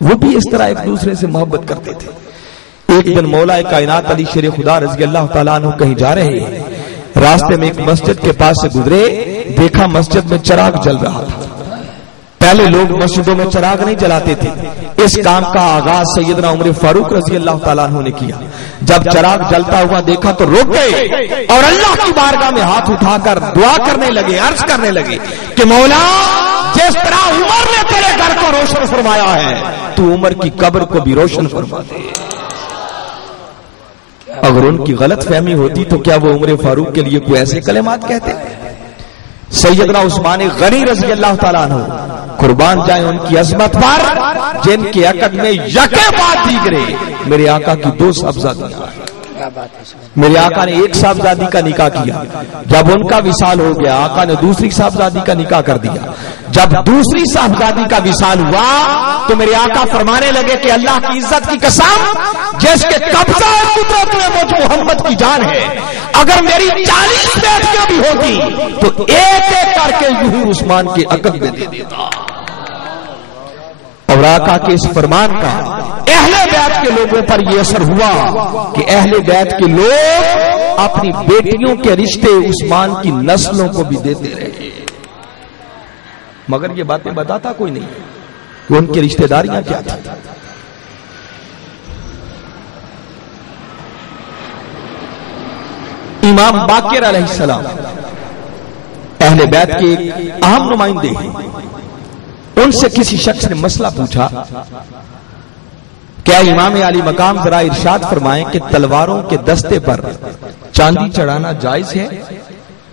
وہ بھی اس طرح ایک دوسرے سے محبت کرتے تھے. ایک دن مولا کائنات علی شیر خدا رضی اللہ تعالیٰ عنہ کہیں جا رہے ہیں. راستے میں ایک مسجد کے پاس سے گزرے، دیکھا مسجد میں چراغ جل رہا تھا. پہلے لوگ مسجدوں میں چراغ نہیں جلاتے تھے. اس کام کا آغاز سیدنا عمر فاروق رضی اللہ تعالیٰ عنہ نے کیا. جب چراغ جلتا ہوا دیکھا تو رک گئے اور اللہ کی بارگاہ میں ہاتھ اٹھا کر دعا کرنے لگے، عرض کرنے لگے کہ مولا جس طرح عمر نے تیرے گھر کو روشن فرمایا ہے تو عمر کی قبر کو بھی روشن فرما دے. اگر ان کی غلط فہمی ہوتی تو کیا وہ عمر فاروق کے لیے کوئی ایسے کلمات کہتے؟ سیدنا عثمان غنی رضی اللہ تعالیٰ عنہ قربان جائیں ان کی عظمت پر جن کے عقد میں یکے بعد دیگرے میرے آقا کی 2 صاحبزادیاں. میرے آقا نے ایک صاحبزادی کا نکاح کیا. جب ان کا وصال ہو گیا آقا نے دوسری صاحبزادی کا نکاح کر دیا. جب دوسری صاحبزادی کا وصال ہوا تو میرے آقا فرمانے لگے کہ اللہ کی عزت کی قسم جس کے قبضہ قدرت میں مجھ محمد کی جان ہے، اگر میری 40 بیٹیاں بھی ہوتی تو ایک ایک کر کے یوں عثمان کے عقد میں دے دیتا. اور آقا کے اس فرمان کا اہل بیت کے لوگوں پر یہ اثر ہوا کہ اہل بیت کے لوگ اپنی بیٹیوں کے رشتے عثمان کی نسلوں کو بھی دیتے رہے. مگر یہ باتیں بتاتا کوئی نہیں کہ ان کی رشتہ داریاں کیا تھیں. امام باقر علیہ السلام اہل بیت کے ایک اہم نمائندے ہیں. ان سے کسی شخص نے مسئلہ پوچھا کیا امام علی مقام ذرا ارشاد فرمائیں کہ تلواروں کے دستے پر چاندی چڑھانا جائز ہے؟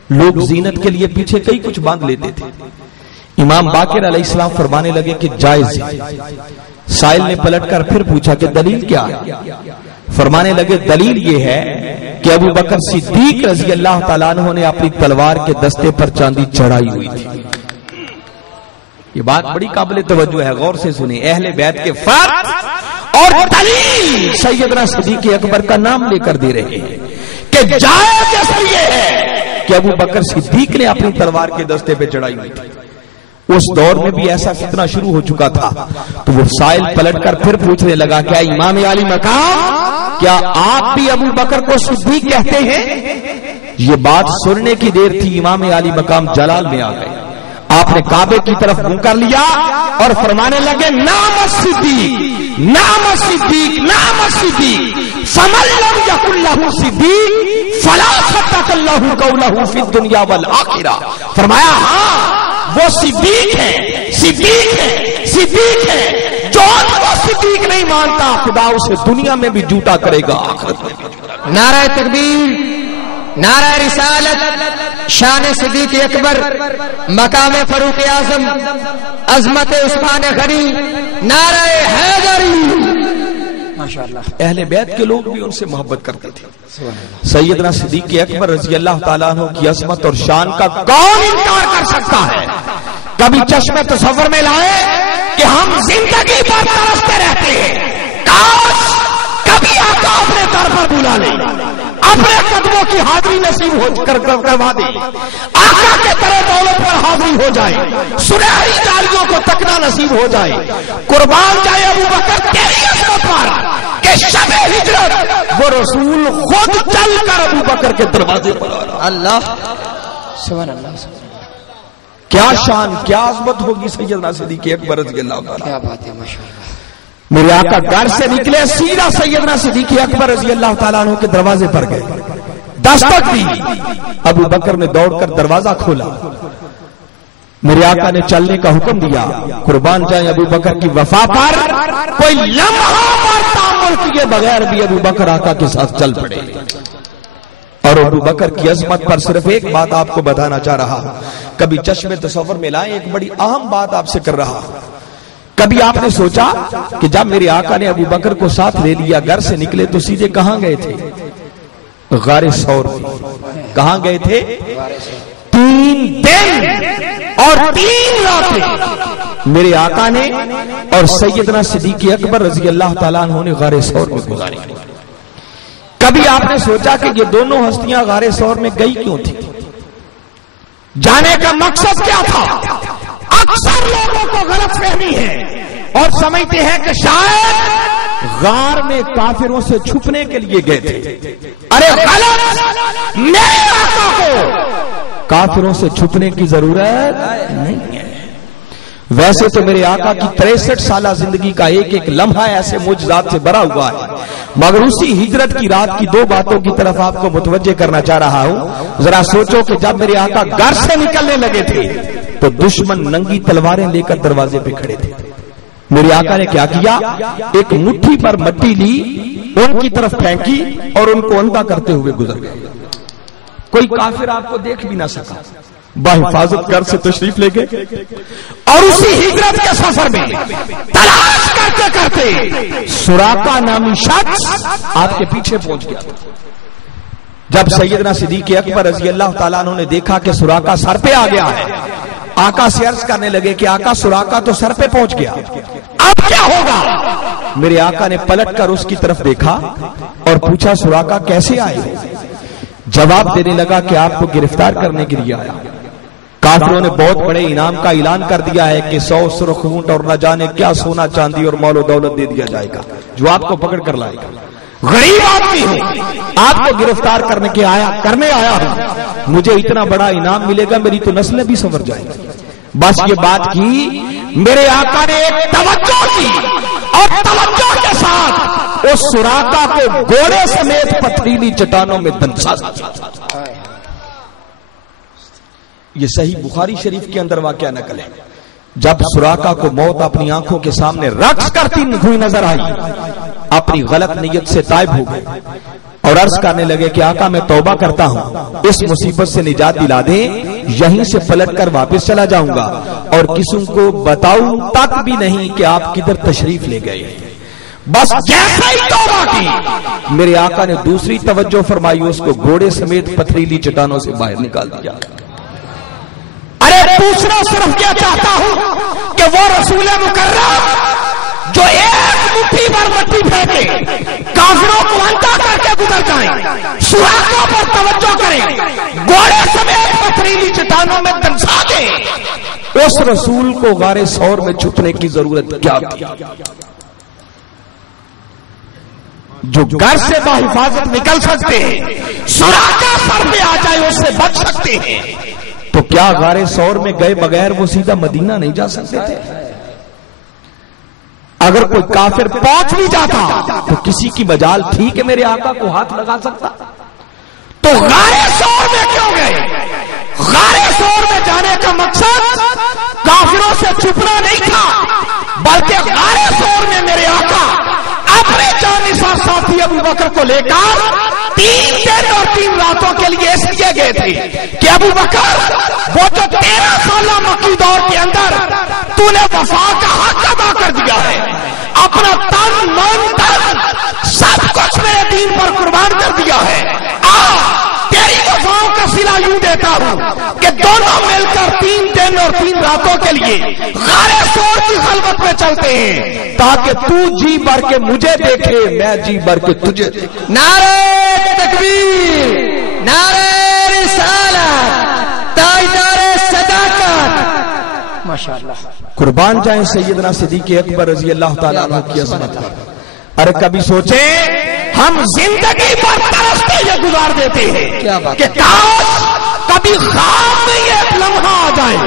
لوگ زینت کے لیے پیچھے کئی کچھ باندھ لیتے تھے. امام باقر علیہ السلام فرمانے لگے کہ جائز ہے. سائل نے پلٹ کر پھر پوچھا کہ دلیل کیا ہے؟ فرمانے لگے دلیل یہ ہے کہ ابو بکر صدیق رضی اللہ تعالیٰ عنہ نے اپنی تلوار کے دستے پر چاندی چڑھائی ہوئی تھی. یہ بات بڑی قابل توجہ ہے، غور سے سنیں. اہل بیت کے فرد اور دلیل سیدنا صدیق اکبر کا نام لے کر دے رہے ہیں کہ جائز اصل یہ ہے کہ ابو بکر صدیق نے اپنی تلوار کے دستے پہ چڑھائی ہوئی تھی. اس دور میں بھی ایسا فتنہ شروع ہو چکا تھا. تو وہ سائل پلٹ کر پھر پوچھنے لگا کیا امام علی مقام کیا آپ بھی ابو بکر کو صدیق کہتے ہیں؟ یہ بات سننے کی دیر تھی امام علی مقام جلال میں آ گئے. آپ نے کعبے کی طرف منہ کر لیا اور فرمانے لگے نام الصدیق نام الصدیق نام الصدیق فمن لم یکن لہ صدیق فلا صدق اللہ قولہ فی الدنیا والآخرہ. فرمایا ہاں وہ صدیق ہے صدیق ہے صدیق ہے، جو وہ صدیق نہیں مانتا خدا اسے دنیا میں بھی جھوٹا کرے گا آخرت میں بھی. نعرہ تکبیر، نعرہ رسالت، شان صدیق اکبر، مقام فاروق اعظم، عظمت عثمان غنی، نعرہ حیدری. ماشاءاللہ اہل بیت کے لوگ بھی ان سے محبت کرتے تھے. سیدنا صدیق اکبر رضی اللہ تعالیٰ عنہ کی عظمت اور شان کا کون انکار کر سکتا ہے؟ کبھی چشم تصور میں لائے کہ ہم زندگی پر ترستے رہتے ہیں، کاش کبھی آقا اپنے در پر بلا لیں، اپنے قدموں کی حاضری نصیب ہو کروا دے، آقا کے در دولت پر حاضری ہو جائے، سنہری جالیوں کو تکنا نصیب ہو جائے. قربان جائے ابو بکر تیری عظمت پر کہ شب ہجرت وہ رسول خود چل کر ابو بکر کے دروازے پر آ رہا. اللہ سبحان اللہ، کیا شان کیا عظمت ہوگی سیدنا صدیق اکبر رضی اللہ تعالیٰ. کیا بات ہے ماشاءاللہ. میرے آقا گھر سے نکلے سیدھا سیدنا صدیق اکبر رضی اللہ تعالیٰ عنہ کے دروازے پر گئے، دستک دی، ابو بکر نے دوڑ کر دروازہ کھولا. میرے آقا نے چلنے کا حکم دیا. قربان جائیں ابو بکر کی وفا پر کوئی لمحہ پر تامل کیے بغیر بھی ابو بکر آقا کے ساتھ چل پڑے. اور ابو بکر کی عظمت پر صرف ایک بات آپ کو بتانا چاہ رہا، کبھی چشم تصور میں لائیں، ایک بڑی اہم بات آپ سے کر رہا. کبھی آپ نے سوچا کہ جب میرے آقا نے ابو بکر کو ساتھ لے لیا، گھر سے نکلے تو سیدھے کہاں گئے تھے؟ غار ثور. کہاں گئے تھے؟ 3 دن اور 3 راتیں میرے آقا نے اور سیدنا صدیق اکبر رضی اللہ تعالیٰ عنہ نے غار ثور میں گزاری. کبھی آپ نے سوچا کہ یہ دونوں ہستیاں غار ثور میں گئی کیوں تھی؟ جانے کا مقصد کیا تھا؟ اکثر لوگوں کو غلط فہمی ہے اور سمجھتے ہیں کہ شاید غار میں کافروں سے چھپنے کے لیے گئے تھے. ارے غلط، میرے آقا کو کافروں سے چھپنے کی ضرورت نہیں ہے. ویسے تو میرے آقا کی 63 سالہ زندگی کا ایک ایک لمحہ ایسے معجزات سے بھرا ہوا ہے، مگر اسی ہجرت کی رات کی 2 باتوں کی طرف آپ کو متوجہ کرنا چاہ رہا ہوں. ذرا سوچو کہ جب میرے آقا گھر سے نکلنے لگے تھے تو دشمن ننگی تلواریں لے کر دروازے پہ کھڑے تھے. میرے آقا نے کیا کیا؟ ایک مٹھی پر مٹی لی، ان کی طرف پھینکی اور ان کو اندھا کرتے ہوئے گزر گئے. کوئی کافر آپ کو دیکھ بھی نہ سکا، بحفاظت گھر سے تشریف لے گئے اور اسی ہجرت کے سفر میں تلاش کرتے کرتے سراقہ نامی شخص آپ کے پیچھے پہنچ گیا. جب سیدنا صدیق اکبر رضی اللہ تعالیٰ عنہ نے دیکھا کہ سراقہ سر پہ آ گیا ہے، آقا سے عرض کرنے لگے کہ آقا سراقہ تو سر پہ پہنچ گیا، اب کیا ہوگا؟ میرے آقا نے پلٹ کر اس کی طرف دیکھا اور پوچھا سراقہ کیسے آئے؟ جواب دینے لگا کہ آپ کو گرفتار کرنے کے لیے آیا. کافروں نے بہت بڑے انعام کا اعلان کر دیا ہے کہ 100 سرخ اونٹ اور نہ جانے کیا سونا چاندی اور مال و دولت دے دیا جائے گا جو آپ کو پکڑ کر لائے گا. غریب آدمی ہوں، آپ کو گرفتار کرنے آیا ہوں، مجھے اتنا بڑا انعام ملے گا، میری تو نسلیں بھی سنور جائیں گی. بس یہ بات کی، میرے آقا نے ایک توجہ کی اور توجہ کے ساتھ اس سراقہ کو گھوڑے سمیت پتھریلی چٹانوں میں دنسا دیا. یہ صحیح بخاری شریف کے اندر واقعہ نقل ہے. جب سراقہ کو موت اپنی آنکھوں کے سامنے رقص کرتی ہوئی نظر آئی، اپنی غلط نیت سے تائب ہو گئے اور عرض کرنے لگے کہ آقا میں توبہ کرتا ہوں، اس مصیبت سے نجات دلا دیں، یہیں سے پلٹ کر واپس چلا جاؤں گا اور کسی کو بتاؤں تک بھی نہیں کہ آپ کدھر تشریف لے گئے. بس جیسے ہی توبہ کی، میرے آقا نے دوسری توجہ فرمائی، اس کو گھوڑے سمیت پتھریلی چٹانوں سے باہر نکال دیا. ارے پوچھنا صرف یہ چاہتا ہوں کہ وہ رسول مکرم جو ایک مٹھی پر مٹی پھینکے، کافروں کو اندھا کر کے گزر جائیں، سراقوں پر توجہ کریں، گھوڑے سمیت پتھریلی چٹانوں میں دنسا دیں، اس رسول کو غار ثور میں چھپنے کی ضرورت کیا تھی؟ جو گھر سے باحفاظت نکل سکتے ہیں، سراقہ پر بھی آ جائے اس سے بچ سکتے ہیں، تو تو کیا غار ثور میں گئے بغیر وہ سیدھا مدینہ نہیں جا سکتے تھے؟ اگر کوئی کافر پہنچ بھی جاتا تو کسی کی مجال تھی کہ میرے آقا کو ہاتھ لگا سکتا؟ تو غار ثور میں کیوں گئے؟ غار ثور میں جانے کا مقصد کافروں سے چھپنا نہیں تھا، بلکہ غار ثور میں میرے آقا اپنے جانثار ساتھی ابو بکر کو لے کر 3 دن اور 3 راتوں کے لیے اس لیے گئے تھے کہ ابو بکر وہ جو 13 سالہ مکی دور کے اندر تو نے وفا کا حق ادا کر دیا ہے، اپنا تن من دھن سب کچھ میرے دین پر قربان کر دیا ہے، تیری وفاؤں کا صلہ یوں دیتا ہوں کہ دونوں مل کر 3 دن اور 3 راتوں کے لیے غار ثور کی خلوت میں چلتے ہیں تاکہ تو جی بھر کے مجھے دیکھے، میں جی بھر کے تجھے دیکھے۔ نعرہ تکبیر، نعرہ رسالت، تاجدار صداقت، ماشاءاللہ۔ قربان جائیں سیدنا صدیق اکبر رضی اللہ تعالیٰ عنہ کی عظمت پر۔ ارے کبھی سوچیں ہم زندگی پر ترستے یہ گزار دیتے ہیں کہ کاش کبھی خواب میں ایک لمحہ آ جائے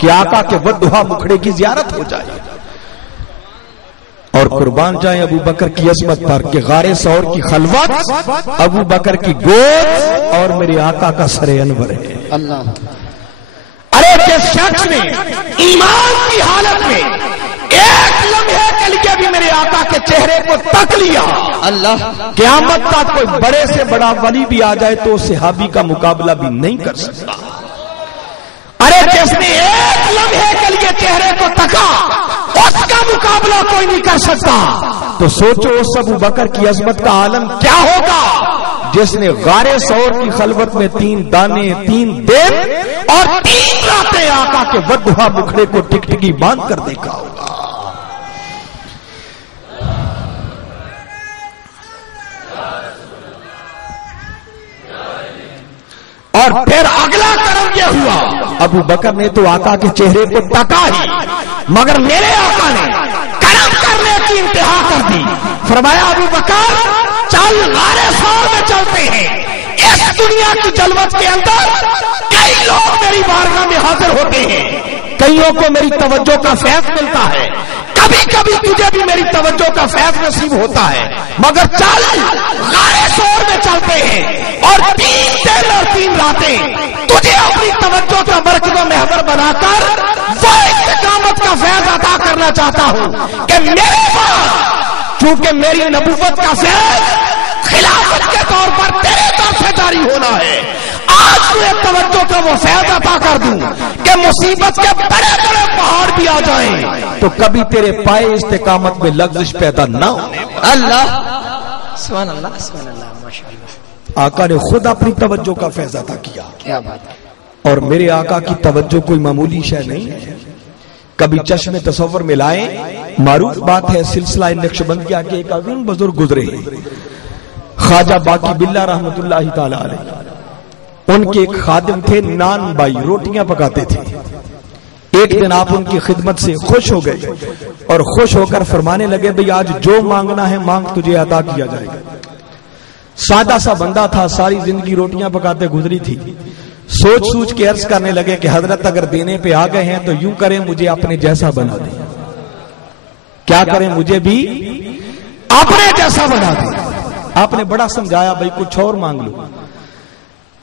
کہ آقا کے ودھا مکھڑے کی زیارت ہو جائے۔ اور قربان جائیں ابو بکر کی عظمت پر کہ غار ثور کی خلوت، ابو بکر کی گود اور میرے آقا کا سر انور ہے۔ اللہ، ارے جس شخص نے ایمان کی حالت میں ایک لمحے کے لیے بھی میرے آقا کے چہرے کو تک لیا، اللہ، قیامت تک کوئی بڑے سے بڑا ولی بھی آ جائے تو صحابی کا مقابلہ بھی نہیں کر سکتا۔ ارے جس نے ایک لمحے کے لیے چہرے کو تکا اس کا مقابلہ کوئی نہیں کر سکتا، تو سوچو اس ابو بکر کی عظمت کا عالم کیا ہوگا جس نے غار ثور کی خلوت میں 3 دانے 3 دن اور 3 راتیں آقا کے ودھا مکھڑے کو ٹکٹکی باندھ کر دیکھا ہوگا۔ اور پھر اگلا کرم یہ ہوا، ابو بکر نے تو آقا کے چہرے کو تکا ہی، مگر میرے آقا نے کرم کرنے کی انتہا کر دی۔ فرمایا ابو بکر چل غار ثور میں چلتے ہیں، اس دنیا کی جلوت کے اندر کئی لوگ میری بارگاہ میں حاضر ہوتے ہیں، کئیوں کو میری توجہ کا فیض ملتا ہے، کبھی کبھی تجھے بھی میری توجہ کا فیض نصیب ہوتا ہے، مگر چل غار ثور میں چلتے ہیں اور 3 دن اور 3 راتیں تجھے اپنی توجہ کا مرکز و محور بنا کر وہ استقامت کا فیض عطا کرنا چاہتا ہوں کہ میرے پاس چونکہ میری نبوت کا فیض خلافت کے طور پر تیرے طرف سے جاری ہونا ہے، آج تجھے توجہ کا وہ فیض عطا کر دوں کہ مصیبت کے بڑے بڑے پہاڑ بھی آ جائیں تو کبھی تیرے پائے استقامت میں لغزش پیدا نہ ہونے۔ اللہ، سبحان اللہ، سبحان اللہ، ماشاءاللہ۔ آقا نے خود اپنی توجہ کا فیض عطا کیا، کیا بات ہے۔ اور میرے آقا کی توجہ کوئی معمولی شے نہیں ہے۔ کبھی چشم تصور میں لائیں، معروف بات ہے سلسلہ نقشبندیہ کے ایک عظیم بزرگ گزرے ہیں خواجہ باقی باللہ رحمت اللہ تعالی علیہ۔ ان کے ایک خادم تھے نان بائی، روٹیاں پکاتے تھے۔ ایک دن آپ ان کی خدمت سے خوش ہو گئے اور خوش ہو کر فرمانے لگے بھئی آج جو مانگنا ہے مانگ تجھے عطا کیا جائے گا۔ سادہ سا بندہ تھا، ساری زندگی روٹیاں پکاتے گزری تھی۔ سوچ سوچ کے عرض کرنے لگے کہ حضرت اگر دینے پہ آ گئے ہیں تو یوں کریں مجھے اپنے جیسا بنا دیں۔ کیا کریں؟ مجھے بھی اپنے جیسا بنا دیں۔ آپ نے بڑا سمجھایا بھئی کچھ اور مانگ لو،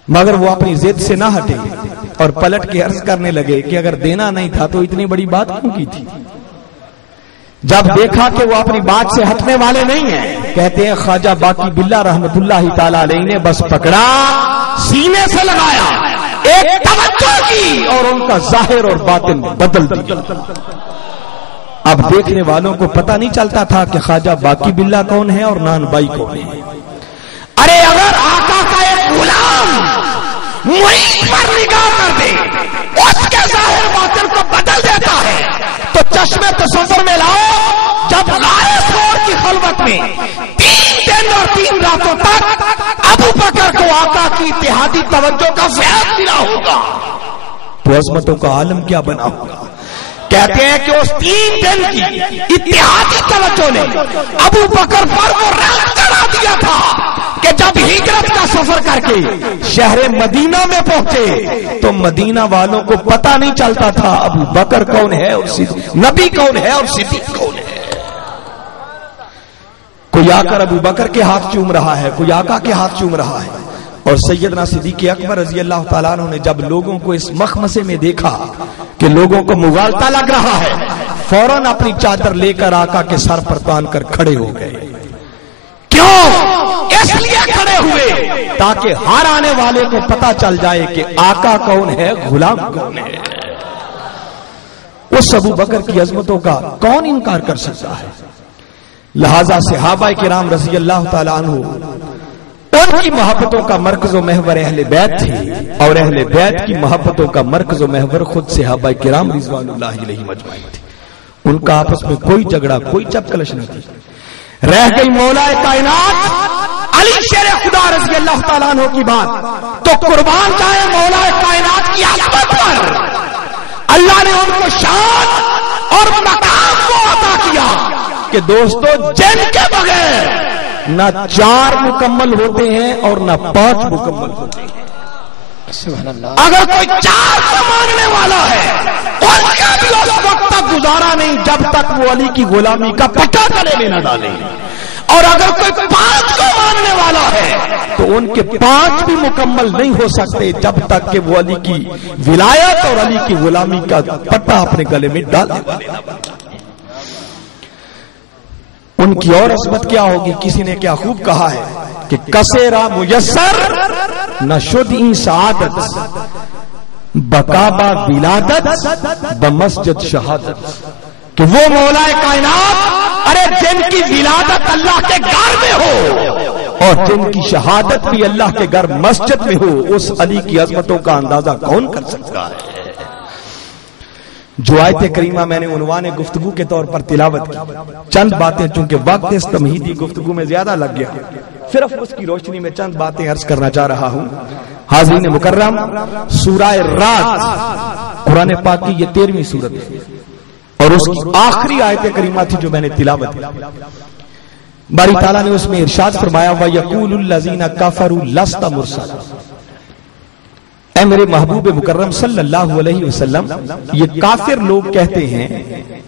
مگر وہ اپنی ضد سے نہ ہٹے اور پلٹ کے عرض کرنے لگے کہ اگر دینا نہیں تھا تو اتنی بڑی بات کیوں کی تھی؟ جب دیکھا کہ وہ اپنی بات سے ہٹنے والے نہیں ہیں، کہتے ہیں خواجہ باقی باللہ رحمت اللہ تعالی علیہ نے بس پکڑا، سینے سے لگایا، ایک توجہ کی اور ان کا ظاہر اور باطن بدل دیا۔ اب دیکھنے والوں کو پتہ نہیں چلتا تھا کہ خواجہ باقی باللہ کون ہے اور نان بائی کون ہے۔ ارے اگر آقا کا ایک غلام مرید پر نگاہ کر دے، اس کے ظاہر باطن کو بدل دیتا ہے، تو چشمے تصور میں لاؤ جب غار ثور کی خلوت میں 3 دن اور 3 راتوں تک ابو بکر کو آقا کی اتحادی توجہ کا فیض ملا ہوگا تو عظمتوں کا عالم کیا بنا ہوگا۔ کہتے ہیں کہ اس 3 دن کی اتحادی توجہ نے ابو بکر پر وہ رنگ چڑھا دیا تھا کہ جب ہجرت کا سفر کر کے شہر مدینہ میں پہنچے تو مدینہ والوں کو پتہ نہیں چلتا تھا ابو بکر کون ہے اور نبی کون ہے اور صدیق کون ہے. کوئی آ کر ابو بکر کے ہاتھ چوم رہا ہے, کوئی آقا کے ہاتھ چوم رہا ہے. اور سیدنا صدیق اکبر رضی اللہ تعالیٰ عنہ نے جب لوگوں کو اس مخمصے میں دیکھا کہ لوگوں کو مغالطہ لگ رہا ہے, فوراً اپنی چادر لے کر آقا کے سر پر تان کر کھڑے ہو گئے. کیوں؟ اس لیے کھڑے ہوئے تاکہ ہر آنے والے کو پتا چل جائے کہ آقا کون ہے, غلام کون ہے. اس ابو بکر کی عظمتوں کا کون انکار کر سکتا ہے؟ لہذا صحابہ کرام رضی اللہ تعالیٰ عنہ ان کی محبتوں کا مرکز و محور اہل بیت تھی, اور اہل بیت کی محبتوں کا مرکز و محور خود صحابہ کرام رضوان اللہ علیہم اجمعین تھی. ان کا آپس میں کوئی جھگڑا, کوئی چپکلش نہ تھی. رہ گئی مولا کائنات علی شیر خدا رضی اللہ تعالیٰ عنہ کی بات, تو قربان جائے مولا کائنات کی عظمت پر. اللہ نے ان کو شان اور مقام کو عطا کیا کہ دوستو جن کے بغیر نہ 4 مکمل ہوتے ہیں اور نہ 5 مکمل ہوتے ہیں. اگر کوئی 4 کو مانگنے والا ہے اس کا بھی اس وقت تک گزارا نہیں جب تک وہ علی کی غلامی کا پٹا گلے میں نہ ڈالے. اور اگر کوئی 5 کو ماننے والا ہے تو ان کے 5 بھی مکمل نہیں ہو سکتے جب تک کہ وہ علی کی ولایت اور علی کی غلامی کا پٹا اپنے گلے میں ڈالے والے نہ بن. ان کی اور عظمت کیا ہوگی؟ کسی نے کیا خوب کہا ہے کہ کسیرا میسر نہ شد این سعادت بکابا ولادت بمسجد شہادت. کہ وہ مولا کائنات, ارے جن کی ولادت اللہ کے گھر میں ہو اور جن کی شہادت بھی اللہ کے گھر مسجد میں ہو, اس علی کی عظمتوں کا اندازہ کون کر سکتا ہے؟ جو آیت کریمہ میں نے عنوان گفتگو کے طور پر تلاوت کی, چند باتیں چونکہ وقت اس تمہیدی گفتگو میں زیادہ لگ گیا, صرف اس کی روشنی میں چند باتیں عرض کرنا چاہ رہا ہوں. حاضرین مکرم, سورہ رات قرآن پاک کی یہ 13ویں سورت ہے اور اس کی آخری آیت کریمہ تھی جو میں نے تلاوت کی. باری تعالیٰ نے اس میں ارشاد فرمایا وَيَقُولُ الَّذِينَ كَفَرُوا لَسْتَ مُرْسَلًا. اے میرے محبوب مکرم صلی اللہ علیہ وسلم, یہ کافر لوگ کہتے ہیں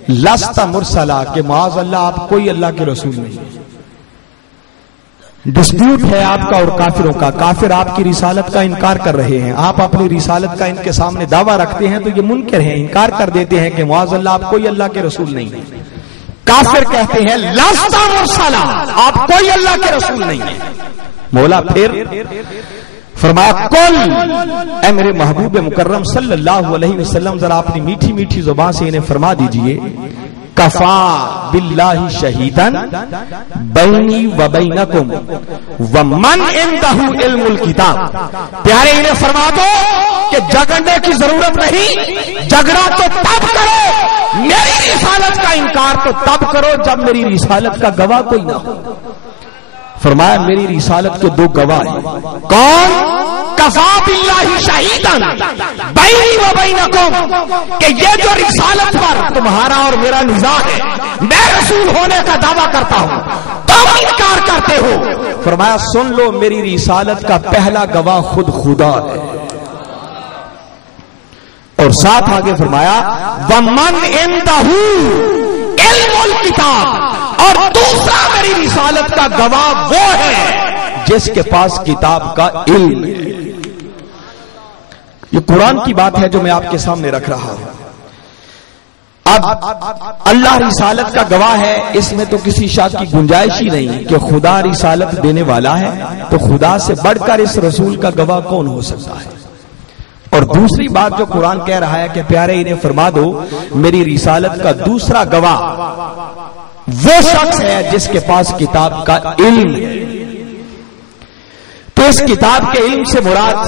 لست مرسلا, کہ معاذ اللہ آپ کوئی اللہ کے رسول نہیں. ڈسپیوٹ ہے آپ کا اور کافروں کا. کافر آپ کی رسالت کا انکار کر رہے ہیں, آپ اپنی رسالت کا ان کے سامنے دعویٰ رکھتے ہیں تو یہ منکر ہیں, انکار کر دیتے ہیں کہ معاذ اللہ آپ کوئی اللہ کے رسول نہیں. کافر کہتے ہیں لست مرسلا, آپ کوئی اللہ کے رسول نہیں ہیں. مولا پھر فرمایا کل, اے میرے محبوب مکرم صلی اللہ علیہ وسلم ذرا اپنی میٹھی میٹھی زبان سے انہیں فرما دیجئے کفا باللہ شہیدن بینی و بینکم ومن عندہ علم الکتاب. پیارے انہیں فرما دو کہ جھگڑنے کی ضرورت نہیں, جھگڑا تو تب کرو, میری رسالت کا انکار تو تب کرو جب میری رسالت کا گواہ کوئی نہ ہو. فرمایا میری رسالت کے 2 گواہ ہیں. کون؟ کفا باللہ شہیدن بینی و بینکم, کہ یہ جو رسالت پر تمہارا اور میرا نزاع ہے, میں رسول ہونے کا دعویٰ کرتا ہوں, تم انکار کرتے ہو. فرمایا سن لو, میری رسالت کا پہلا گواہ خود خدا ہے. اور ساتھ آگے فرمایا وَمَنْ عِنْدَهُ علم الکتاب, اور دوسرا میری رسالت کا گواہ وہ ہے جس کے پاس کتاب کا علم ہے. یہ قرآن کی بات ہے جو میں آپ کے سامنے رکھ رہا ہوں. اب اللہ رسالت کا گواہ ہے, اس میں تو کسی شک کی گنجائش ہی نہیں کہ خدا رسالت دینے والا ہے, تو خدا سے بڑھ کر اس رسول کا گواہ کون ہو سکتا ہے. اور دوسری بات جو قرآن کہہ رہا ہے کہ پیارے انہیں فرما دو میری رسالت کا دوسرا گواہ وہ شخص ہے جس کے پاس کتاب کا علم ہے. تو اس کتاب کے علم سے مراد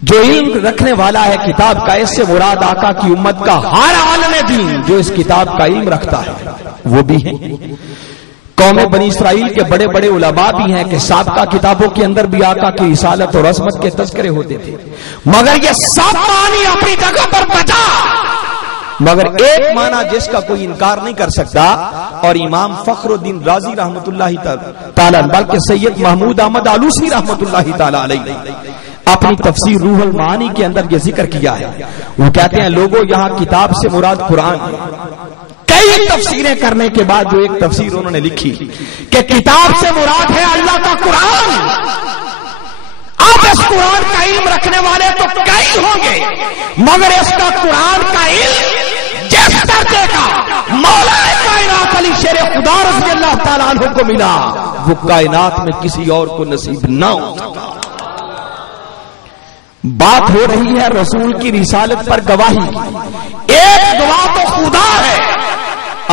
جو علم رکھنے والا ہے کتاب کا, اس سے مراد آقا کی امت کا ہر عالم دین جو اس کتاب کا علم رکھتا ہے وہ بھی ہے. قوم بنی اسرائیل کے بڑے بڑے علماء بھی ہیں کہ سابقہ کتابوں کے اندر بھی آقا کی رسالت اور عظمت کے تذکرے ہوتے تھے, مگر یہ سب معنی اپنی جگہ پر بچا. مگر ایک معنی جس کا کوئی انکار نہیں کر سکتا، اور امام فخر الدین رازی رحمت اللہ تعالی بلکہ سید محمود احمد آلوسی رحمت اللہ تعالی علیہ اپنی تفسیر روح المعانی کے اندر یہ ذکر کیا ہے. وہ کہتے ہیں لوگوں یہاں کتاب سے مراد قرآن ہے. کئی تفسیریں کرنے کے بعد جو ایک تفسیر انہوں نے لکھی کہ کتاب سے مراد ہے اللہ کا قرآن. اب اس قرآن کا علم رکھنے والے تو کئی ہوں گے، مگر اس کا قرآن کا علم جس درجے کا مولا کائنات علی شیر خدا رضی اللہ تعالیٰ عنہ کو ملا، وہ کائنات میں کسی اور کو نصیب نہ ہو سکا. بات ہو رہی ہے رسول کی رسالت پر گواہی کی. ایک گواہ تو خدا ہے،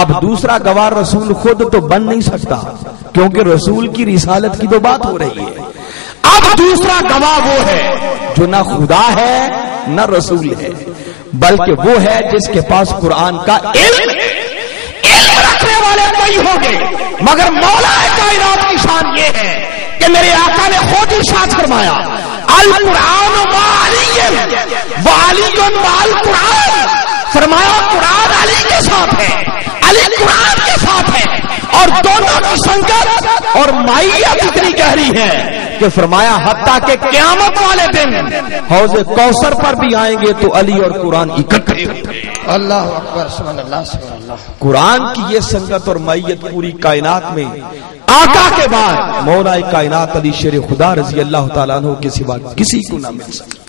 اب دوسرا گواہ رسول خود تو بن نہیں سکتا، کیونکہ رسول کی رسالت کی تو بات ہو رہی ہے. اب دوسرا گواہ وہ ہے جو نہ خدا ہے نہ رسول ہے، بلکہ وہ ہے جس کے پاس قرآن کا علم رکھنے والے کوئی ہوں گے. مگر مولا کائنات کی شان یہ ہے کہ میرے آقا نے خود ارشاد فرمایا القرآن وعلی القرآن، فرمایا قرآن علی کے ساتھ ہے، علی قرآن کے ساتھ ہے، اور دونوں کی سنگت اور مائیت اتنی گہری ہے کہ فرمایا حتیٰ کہ قیامت والے دن حوض کوثر پر بھی آئیں گے تو علی اور قرآن اکٹھے ہوں گے. اللہ اکبر، سبحان اللہ سبحان اللہ. قرآن کی یہ سنگت اور مائیت پوری کائنات میں آقا کے بعد مولا کائنات علی شیر خدا رضی اللہ تعالیٰ عنہ کے سوا کسی کو نہ مل سکتا.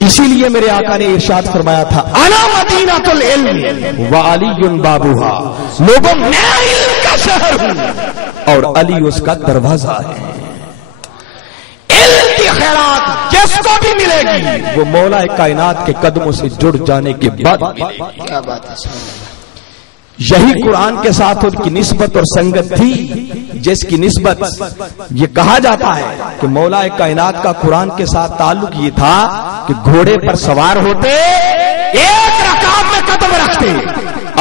اسی لیے میرے آقا نے ارشاد فرمایا تھا انا مدینۃ العلم وعلی بابھا، لوگوں میں علم کا شہر ہوں اور علی اس کا دروازہ ہے. علم کی خیرات جس کو بھی ملے گی وہ مولا کائنات کے قدموں سے جڑ جانے کے بعد ملے گی. کیا بات ہے. یہی قرآن کے ساتھ ان کی نسبت اور سنگت تھی جس کی نسبت یہ کہا جاتا ہے کہ مولا کائنات کا قرآن کے ساتھ تعلق یہ تھا کہ گھوڑے پر سوار ہوتے، ایک رکعت میں قدم رکھتے،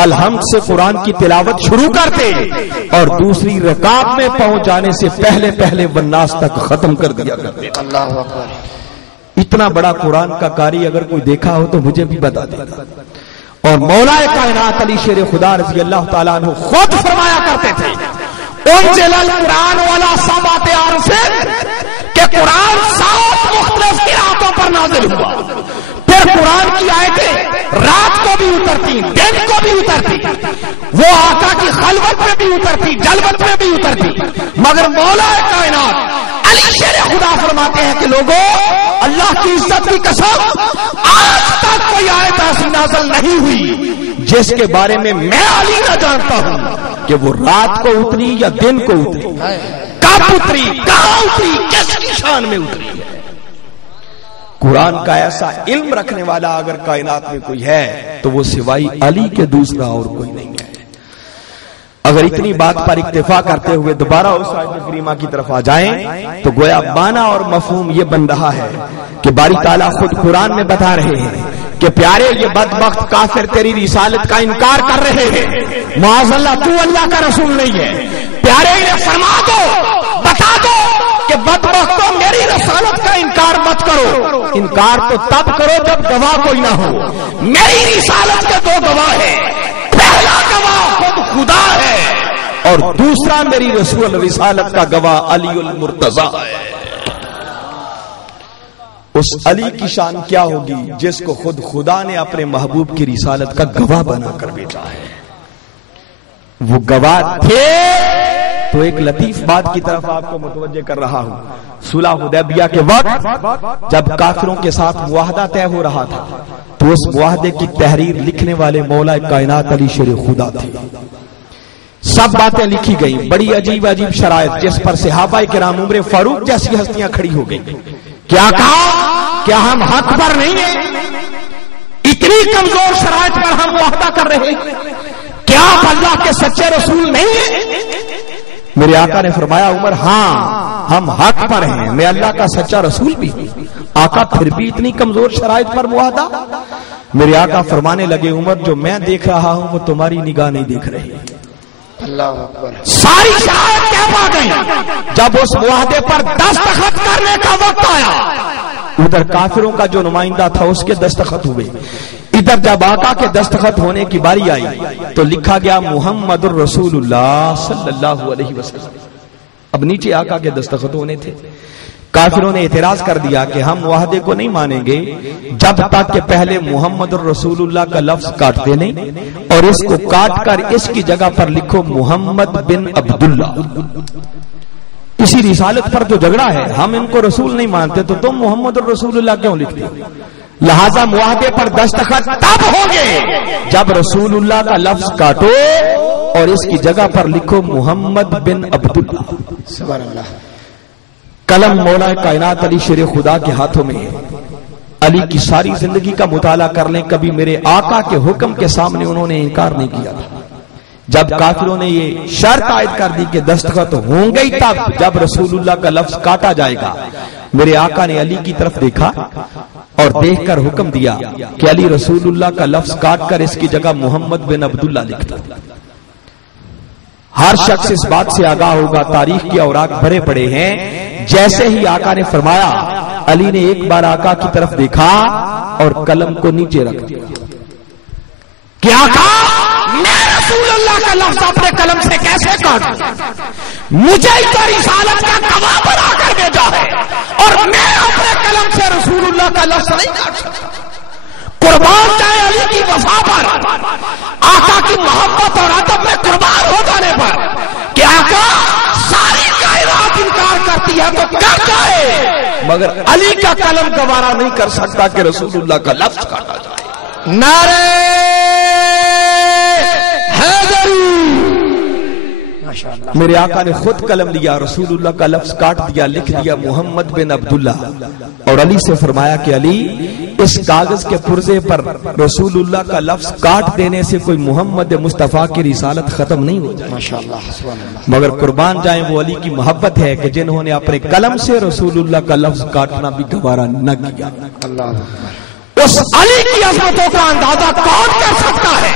الحمد سے قرآن کی تلاوت شروع کرتے اور دوسری رکعت میں پہنچ جانے سے پہلے پہلے والناس تک ختم کر دیا کرتے. اللہ اکبر. اتنا بڑا قرآن کا قاری اگر کوئی دیکھا ہو تو مجھے بھی بتا دیتا. اور مولا کائنات علی شیر خدا رضی اللہ تعالیٰ عنہ خود فرمایا کرتے تھے انزل القرآن والا سبعۃ اعرف، کہ قرآن 7 مختلف قراتوں پر نازل ہوا. پھر قرآن کی آیتیں رات کو بھی اترتی، دن کو بھی اترتی، وہ آقا کی خلوت میں بھی اترتی، جلوت میں بھی اترتی. مگر مولا کائنات علی شیر خدا فرماتے ہیں کہ لوگوں اللہ کی عزت کی قسم آج تک کوئی آیت ایسی نازل نہیں ہوئی جس کے بارے میں علی نہ جانتا ہوں کہ وہ رات کو اتری یا دن کو اتری، کب اتری، کہاں اتری، کس کی شان میں اتری. قرآن کا ایسا علم رکھنے والا اگر کائنات میں کوئی ہے تو وہ سوائے علی کے دوسرا اور کوئی نہیں ہے. اگر اتنی بات پر اکتفا کرتے ہوئے دوبارہ اس آیت کریمہ کی طرف آ جائیں تو گویا معنی اور مفہوم یہ بن رہا ہے کہ باری تعالیٰ خود قرآن میں بتا رہے ہیں کہ پیارے یہ بدبخت کافر تیری رسالت کا انکار کر رہے ہیں، معاذ اللہ تو اللہ کا رسول نہیں ہے. پیارے انہیں فرما دو، بتا دو کہ بدبختوں میری رسالت کا انکار مت کرو. انکار تو تب کرو جب گواہ کوئی نہ ہو. میری رسالت کے 2 گواہ ہیں، پہلا گواہ خود خدا ہے اور دوسرا میری رسول رسالت کا گواہ علی المرتضیٰ ہے. اس علی کی شان کیا ہوگی جس کو خود خدا نے اپنے محبوب کی رسالت کا گواہ بنا کر بھیجا ہے. وہ گواہ تھے. تو ایک لطیف بات کی طرف آپ کو متوجہ کر رہا ہوں. صلح حدیبیہ کے وقت جب کافروں کے ساتھ معاہدہ طے ہو رہا تھا تو اس معاہدے کی تحریر لکھنے والے مولا کائنات علی شیر خدا تھے. سب باتیں لکھی گئیں، بڑی عجیب عجیب شرائط جس پر صحابہ کرام عمر فاروق جیسی ہستیاں کھڑی ہو گئیں. کیا کہا؟ کیا ہم حق پر نہیں ہیں؟ اتنی کمزور شرائط پر ہم معاہدہ کر رہے ہیں؟ کیا آپ اللہ کے سچے رسول نہیں ہیں؟ میرے آقا نے فرمایا عمر ہاں ہم حق پر ہیں، میں اللہ کا سچا رسول بھی. آقا پھر بھی اتنی کمزور شرائط پر معاہدہ؟ میرے آقا فرمانے لگے عمر جو میں دیکھ رہا ہوں وہ تمہاری نگاہ نہیں دیکھ رہی. اللہ اکبر. ساری شرائط کیا پا گئی. جب اس معاہدے پر دستخط کرنے کا وقت آیا ادھر کافروں کا جو نمائندہ تھا اس کے دستخط ہوئے، ادھر جب آقا کے دستخط ہونے کی باری آئی تو لکھا گیا محمد الرسول اللہ صلی اللہ علیہ وسلم. اب نیچے آقا کے دستخط ہونے تھے. کافروں نے اعتراض کر دیا کہ ہم معاہدے کو نہیں مانیں گے جب تک کہ پہلے محمد الرسول اللہ کا لفظ کاٹتے نہیں اور اس کو کاٹ کر اس کی جگہ پر لکھو محمد بن عبداللہ. اسی رسالت پر جو جھگڑا ہے, ہم ان کو رسول نہیں مانتے تو تم محمد الرسول اللہ کیوں لکھتے ہو؟ لہذا معاہدے پر دستخط تب ہوں گے جب رسول اللہ کا لفظ کاٹو اور اس کی جگہ پر لکھو محمد بن عبداللہ. سبحان اللہ. قلم مولا کائنات علی شیر خدا کے ہاتھوں میں ہے. علی کی ساری زندگی کا مطالعہ کر لیں, کبھی میرے آقا کے حکم کے سامنے انہوں نے انکار نہیں کیا تھا. جب کافروں نے یہ شرط عائد کر دی کہ دستخط ہوں گے تب جب رسول اللہ کا لفظ کاٹا جائے گا, میرے آقا نے علی کی طرف دیکھا اور دیکھ کر حکم دیا کہ علی رسول اللہ کا لفظ کاٹ کر اس کی جگہ محمد بن عبداللہ لکھ دو. ہر شخص اس بات سے آگاہ ہوگا, تاریخ کے اوراق بھرے پڑے ہیں. جیسے ہی آقا نے فرمایا, علی نے ایک بار آقا کی طرف دیکھا اور قلم کو نیچے رکھ دیا کہ آقا میں رسول اللہ کا لفظ اپنے قلم سے کیسے کاٹوں؟ مجھے تو رسالت کا گواہ بنا کر بھیجا ہے اور میں اپنے قلم سے رسول اللہ کا لفظ نہیں کاٹ سکتا. قربان جائے علی کی وفا پر, آقا کی محبت اور ادب میں قربان ہو جانے پر کہ آقا ساری کائنات انکار کرتی ہے تو کر جائے, مگر علی کا قلم گوارا نہیں کر سکتا کہ رسول اللہ کا لفظ کاٹا جائے. نعرہ حیدری. میرے آقا نے خود قلم لیا, رسول اللہ کا لفظ کاٹ دیا, لکھ دیا محمد بن عبداللہ, اور علی سے فرمایا کہ علی اس کاغذ کے پرزے پر رسول اللہ کا لفظ کاٹ دینے سے کوئی محمد مصطفیٰ کی رسالت ختم نہیں ہو جائے. مگر قربان جائیں وہ علی کی محبت ہے کہ جنہوں نے اپنے قلم سے رسول اللہ کا لفظ کاٹنا بھی گوارا نہ کیا. اس علی کی عظمتوں کا اندازہ کون کر سکتا ہے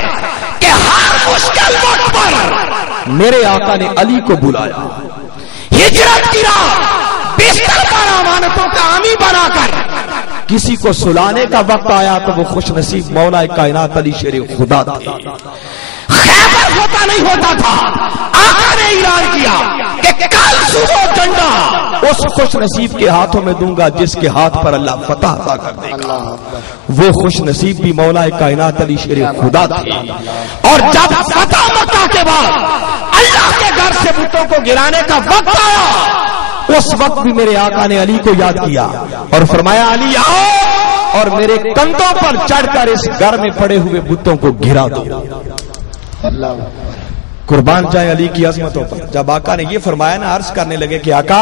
کہ ہر مشکل وقت پر میرے آقا نے علی کو بلایا, ہجرت کی راہ بستر پر امانتوں کا حامی بنا کر کسی کو سلانے کا وقت آیا تو وہ خوش نصیب مولا کائنات علی شیر خدا تھے. خیبر ہوتا نہیں ہوتا تھا, آقا نے اعلان کیا کہ کل صبح ڈنڈا اس خوش نصیب کے ہاتھوں میں دوں گا جس کے ہاتھ پر اللہ فتح عطا کر دے گا. وہ خوش نصیب بھی مولا کائنات علی شیر خدا تھے. اور جب فتح مکہ کے بعد اللہ کے گھر سے بتوں کو گرانے کا وقت آیا, اس وقت بھی میرے آقا نے علی کو یاد کیا اور فرمایا علی آؤ اور میرے کندھوں پر چڑھ کر اس گھر میں پڑے ہوئے بتوں کو گرا دو. قربان جائے علی کی عظمتوں پر. جب آقا نے یہ فرمایا نا, عرض کرنے لگے کہ آقا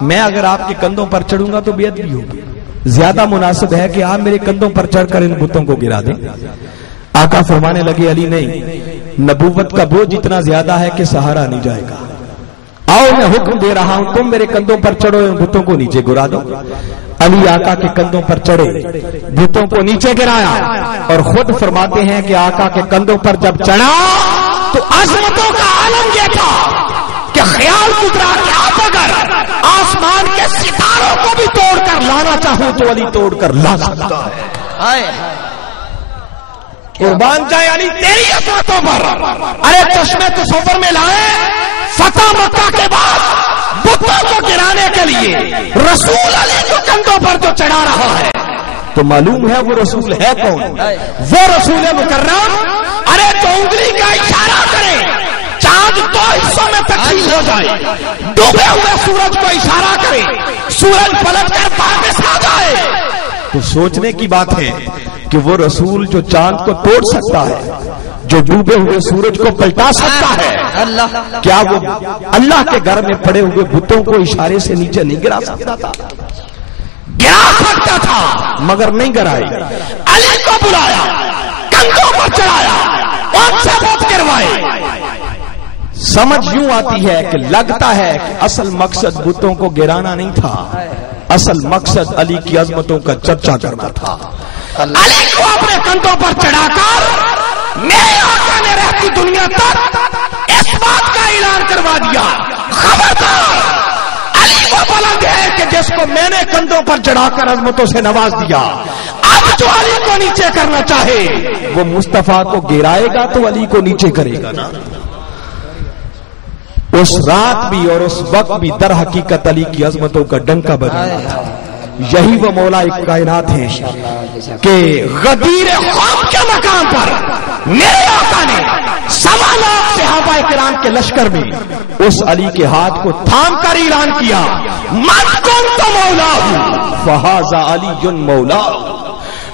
میں اگر آپ کے کندھوں پر چڑھوں گا تو بے ادبی ہوگی, زیادہ مناسب ہے کہ آپ میرے کندھوں پر چڑھ کر ان بتوں کو گرا دیں. آقا فرمانے لگے علی نہیں, نبوت کا بوجھ اتنا زیادہ ہے کہ سہارا نہیں جائے گا. آؤ میں حکم دے رہا ہوں, تم میرے کندھوں پر چڑھو, ان بتوں کو نیچے گرا دو. علی آقا کے کندھوں پر چڑھے, بتوں کو نیچے گرایا, اور خود فرماتے ہیں کہ آقا کے کندھوں پر جب چڑھا تو عظمتوں کا عالم یہ تھا کہ خیال گزرا کہ آپ اگر آسمان کے ستاروں کو بھی توڑ کر لانا چاہوں تو علی توڑ کر لا سکتا ہے. قربان جائے علی تیری عظمتوں پر. ارے چشمے تصور میں لائے, فتح مکہ کے بعد بتوں کو گرانے کے لیے رسول علی کو کندھوں پر جو چڑھا رہا ہے تو معلوم ہے وہ رسول ہے کون؟ وہ رسول مکرم. ارے تو انگلی کا اشارہ کرے, چاند دو حصوں میں تقسیم ہو جائے, ڈوبے ہوئے سورج کو اشارہ کرے, سورج پلٹ کر واپس آ جائے, تو سوچنے کی بات ہے کہ وہ رسول جو چاند کو توڑ سکتا ہے, جو ڈوبے ہوئے سورج کو پلٹا سکتا ہے, کیا وہ اللہ کے گھر میں پڑے ہوئے بتوں کو اشارے سے نیچے نہیں گرا سکتا تھا؟ گرا سکتا تھا مگر نہیں گرائی. علی کو بلایا, کندھوں پر چڑھایا, اور سے بت گروائے. سمجھ یوں آتی ہے کہ لگتا ہے کہ اصل مقصد بتوں کو گرانا نہیں تھا, اصل مقصد علی کی عظمتوں کا چرچا کرنا تھا. علی کو اپنے کندھوں پر چڑھا کر میرے آقا نے رہتی دنیا تک اس بات کا اعلان کروا دیا, خبردار علی وہ بلند ہے کہ جس کو میں نے کندھوں پر چڑھا کر عظمتوں سے نواز دیا, اب جو علی کو نیچے کرنا چاہے وہ مصطفیٰ کو گرائے گا تو علی کو نیچے کرے گا نا. اس رات بھی اور اس وقت بھی در حقیقت علی کی عظمتوں کا ڈنکا بجانا تھا. یہی وہ مولا کائنات ہیں کہ غدیر خواب کے مقام پر میرے آقا نے 1.25 لاکھ صحابہ کرام کے لشکر میں اس علی کے ہاتھ کو تھام کر اعلان کیا من کنت مولاہ فہذا علی مولا.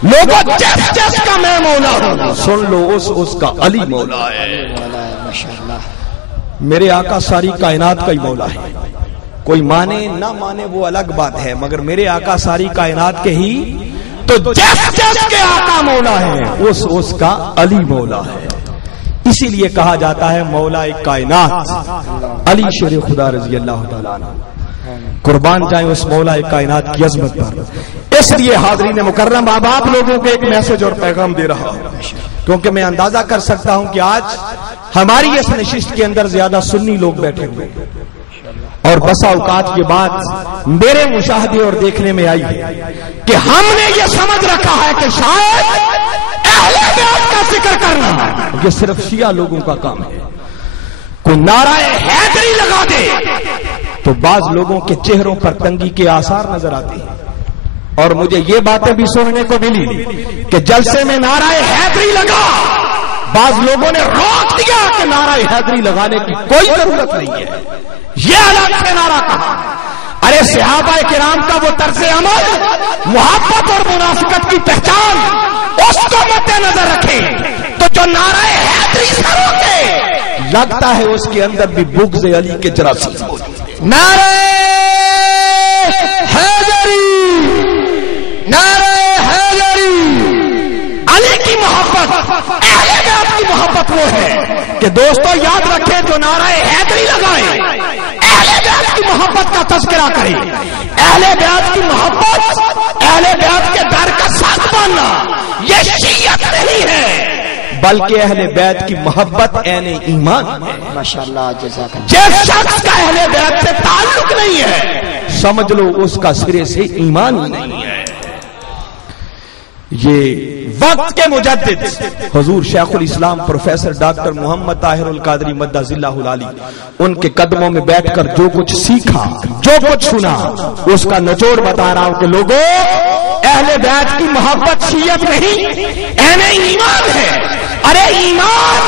لوگوں جس کا میں مولا ہوں سن لو اس کا علی مولا ہے. میرے آقا ساری کائنات کا ہی مولا ہے. کوئی مانے نہ مانے وہ الگ بات ہے، مگر میرے آقا ساری کائنات کے ہی تو جس کے آقا مولا ہے اس کا علی مولا ہے. اسی لیے کہا جاتا ہے مولا کائنات علی شیر خدا رضی اللہ تعالیٰ عنہ. قربان جائیں اس مولا کائنات کی عظمت پر. اس لیے حاضرین مکرم اب آپ لوگوں کو ایک میسج اور پیغام دے رہا ہوں، کیونکہ میں اندازہ کر سکتا ہوں کہ آج ہماری اس نشست کے اندر زیادہ سنی لوگ بیٹھے ہوئے اور بسا اوقات یہ بات میرے مشاہدے اور دیکھنے میں آئی ہے کہ ہم نے یہ سمجھ رکھا ہے کہ شاید اہل بیت کا ذکر کرنا یہ صرف شیعہ لوگوں کا کام ہے. کوئی نعرہ حیدری لگا دے تو بعض لوگوں کے چہروں پر تنگی کے آثار نظر آتے ہیں. اور مجھے یہ باتیں بھی سننے کو ملی کہ جلسے میں نعرہ حیدری لگا، بعض لوگوں نے روک دیا کہ نعرہ حیدری لگانے کی کوئی ضرورت نہیں ہے، یہ الگ سے نعرہ کہا. ارے صحابہ کرام کا وہ طرز عمل، محبت اور منافقت کی پہچان، اس کو مد نظر رکھیں تو جو نعرہ حیدری سے روکے لگتا ہے اس کے اندر بھی بغض علی کے جراثیم موجود ہیں. نعرہ حیدری، نعرہ حیدری. علی کی محبت، اہل بیت کی محبت وہ ہے کہ دوستو یاد رکھیں جو نعرہ حیدری لگائے اہل بیت کی محبت کا تذکرہ کریں. اہل بیت کی محبت، اہل بیت کے در کا ساتھ بننا یہ شیعت نہیں ہے بلکہ اہل بیت کی محبت عین ایمان ہے. ماشاءاللہ جزاک اللہ. جس شخص کا اہل بیت سے تعلق نہیں ہے سمجھ لو اس کا سرے سے ایمان ہی نہیں ہے. یہ وقت کے مجدد حضور شیخ الاسلام پروفیسر ڈاکٹر محمد طاہر القادری مدہ اللہ العالی، ان کے قدموں میں بیٹھ کر جو کچھ سیکھا، جو کچھ سنا، اس کا نچوڑ بتا رہا ہوں کہ لوگوں اہل بیت کی محبت شیعت نہیں، عین ایمان ہے. ارے ایمان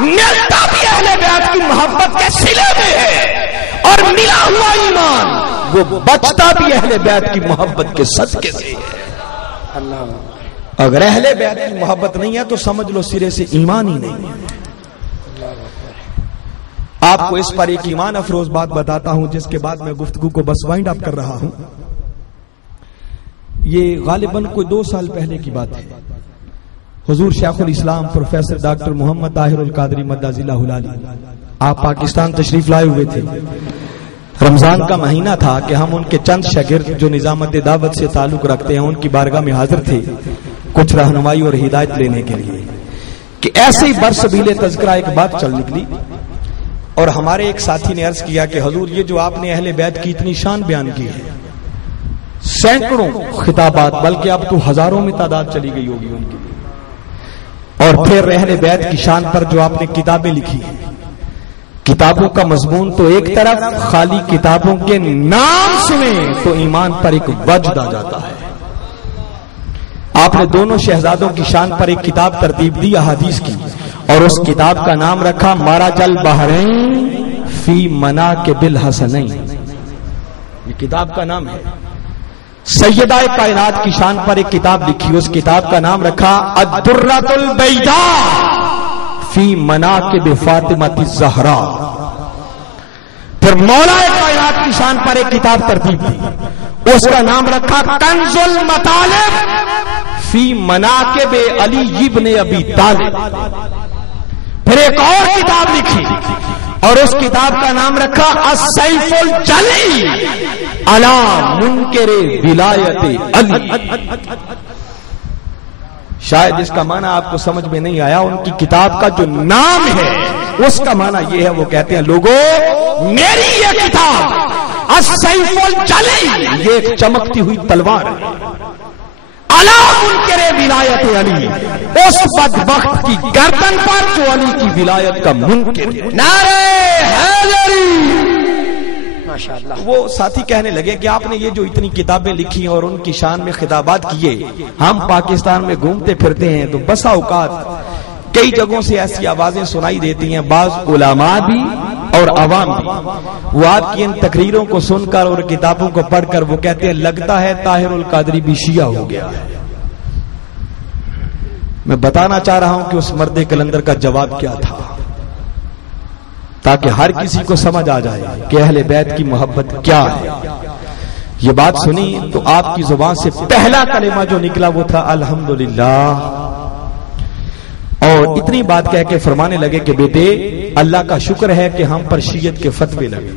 ملتا بھی اہل بیت کی محبت کے صلے میں ہے اور ملا ہوا ایمان وہ بچتا بھی اہل بیت کی محبت کے صدقے سے ہے. اگر اہل بیت کی محبت نہیں ہے تو سمجھ لو سرے سے ایمان ہی نہیں ہے. آپ کو اس پر ایک ایمان افروز بات بتاتا ہوں جس کے بعد میں گفتگو کو بس وائنڈ اپ کر رہا ہوں. یہ غالباً کوئی 2 سال پہلے کی بات ہے. حضور شیخ الاسلام پروفیسر ڈاکٹر محمد طاہر القادری مدہ اللہ العالی آپ پاکستان تشریف لائے ہوئے تھے. رمضان کا مہینہ تھا کہ ہم ان کے چند شاگرد جو نظامت دعوت سے تعلق رکھتے ہیں ان کی بارگاہ میں حاضر تھے کچھ رہنمائی اور ہدایت لینے کے لیے کہ ایسے ہی برسبیل تذکرہ ایک بات چل نکلی اور ہمارے ایک ساتھی نے عرض کیا کہ حضور یہ جو آپ نے اہل بیت کی اتنی شان بیان کی ہے، سینکڑوں خطابات بلکہ اب تو ہزاروں میں تعداد چلی گئی ہوگی ان کی، اور پھر اہل بیت کی شان پر جو آپ نے کتابیں لکھی ہیں، کتابوں کا مضمون تو ایک طرف، خالی کتابوں کے نام سنیں تو ایمان پر ایک وجد آ جاتا ہے. آپ نے دونوں شہزادوں کی شان پر ایک کتاب ترتیب دی احادیث کی اور اس کتاب کا نام رکھا مرج البحرین فی مناقب الحسنین. یہ کتاب کا نام ہے. سیدہ کائنات کی شان پر ایک کتاب لکھی، اس کتاب کا نام رکھا الدرۃ البیضاء فی مناقب فاطمہ الزہراء. پھر مولا کائنات کی شان پر ایک کتاب ترتیب دی، اس کا نام رکھا کنز المطالب فی مناقب علی ابن ابی طالب. پھر ایک اور کتاب لکھی اور اس کتاب کا نام رکھا السیف الجلی علی منکر ولایت علی. شاید اس کا معنی آپ کو سمجھ میں نہیں آیا. ان کی کتاب کا جو نام ہے اس کا معنی یہ ہے، وہ کہتے ہیں لوگوں میری یہ کتاب السیف الجلی یہ ایک چمکتی ہوئی تلوار ہے. علی منکر ولایت علی، اس بدبخت کی گردن پر جو علی کی ولایت کا منکر ہے۔ نعرہ حیدری۔ ماشاءاللہ۔ وہ ساتھی کہنے لگے کہ آپ نے یہ جو اتنی کتابیں لکھی اور ان کی شان میں خطابات کیے، ہم پاکستان میں گھومتے پھرتے ہیں تو بسا اوقات کئی جگہوں سے ایسی آوازیں سنائی دیتی ہیں، بعض علماء بھی اور عوام بھی، وہ آپ کی ان تقریروں کو سن کر اور کتابوں کو پڑھ کر وہ کہتے ہیں لگتا ہے طاہر القادری بھی شیعہ ہو گیا ہے۔ میں بتانا چاہ رہا ہوں کہ اس مرد کلندر کا جواب کیا تھا، تاکہ ہر کسی کو سمجھ آ جائے کہ اہل بیت کی محبت کیا ہے۔ یہ بات سنی تو آپ کی زبان سے پہلا کلمہ جو نکلا وہ تھا الحمدللہ، اور اتنی بات کہہ کے فرمانے لگے کہ بیٹے اللہ کا شکر ہے کہ ہم پر شیعت کے فتوے لگے،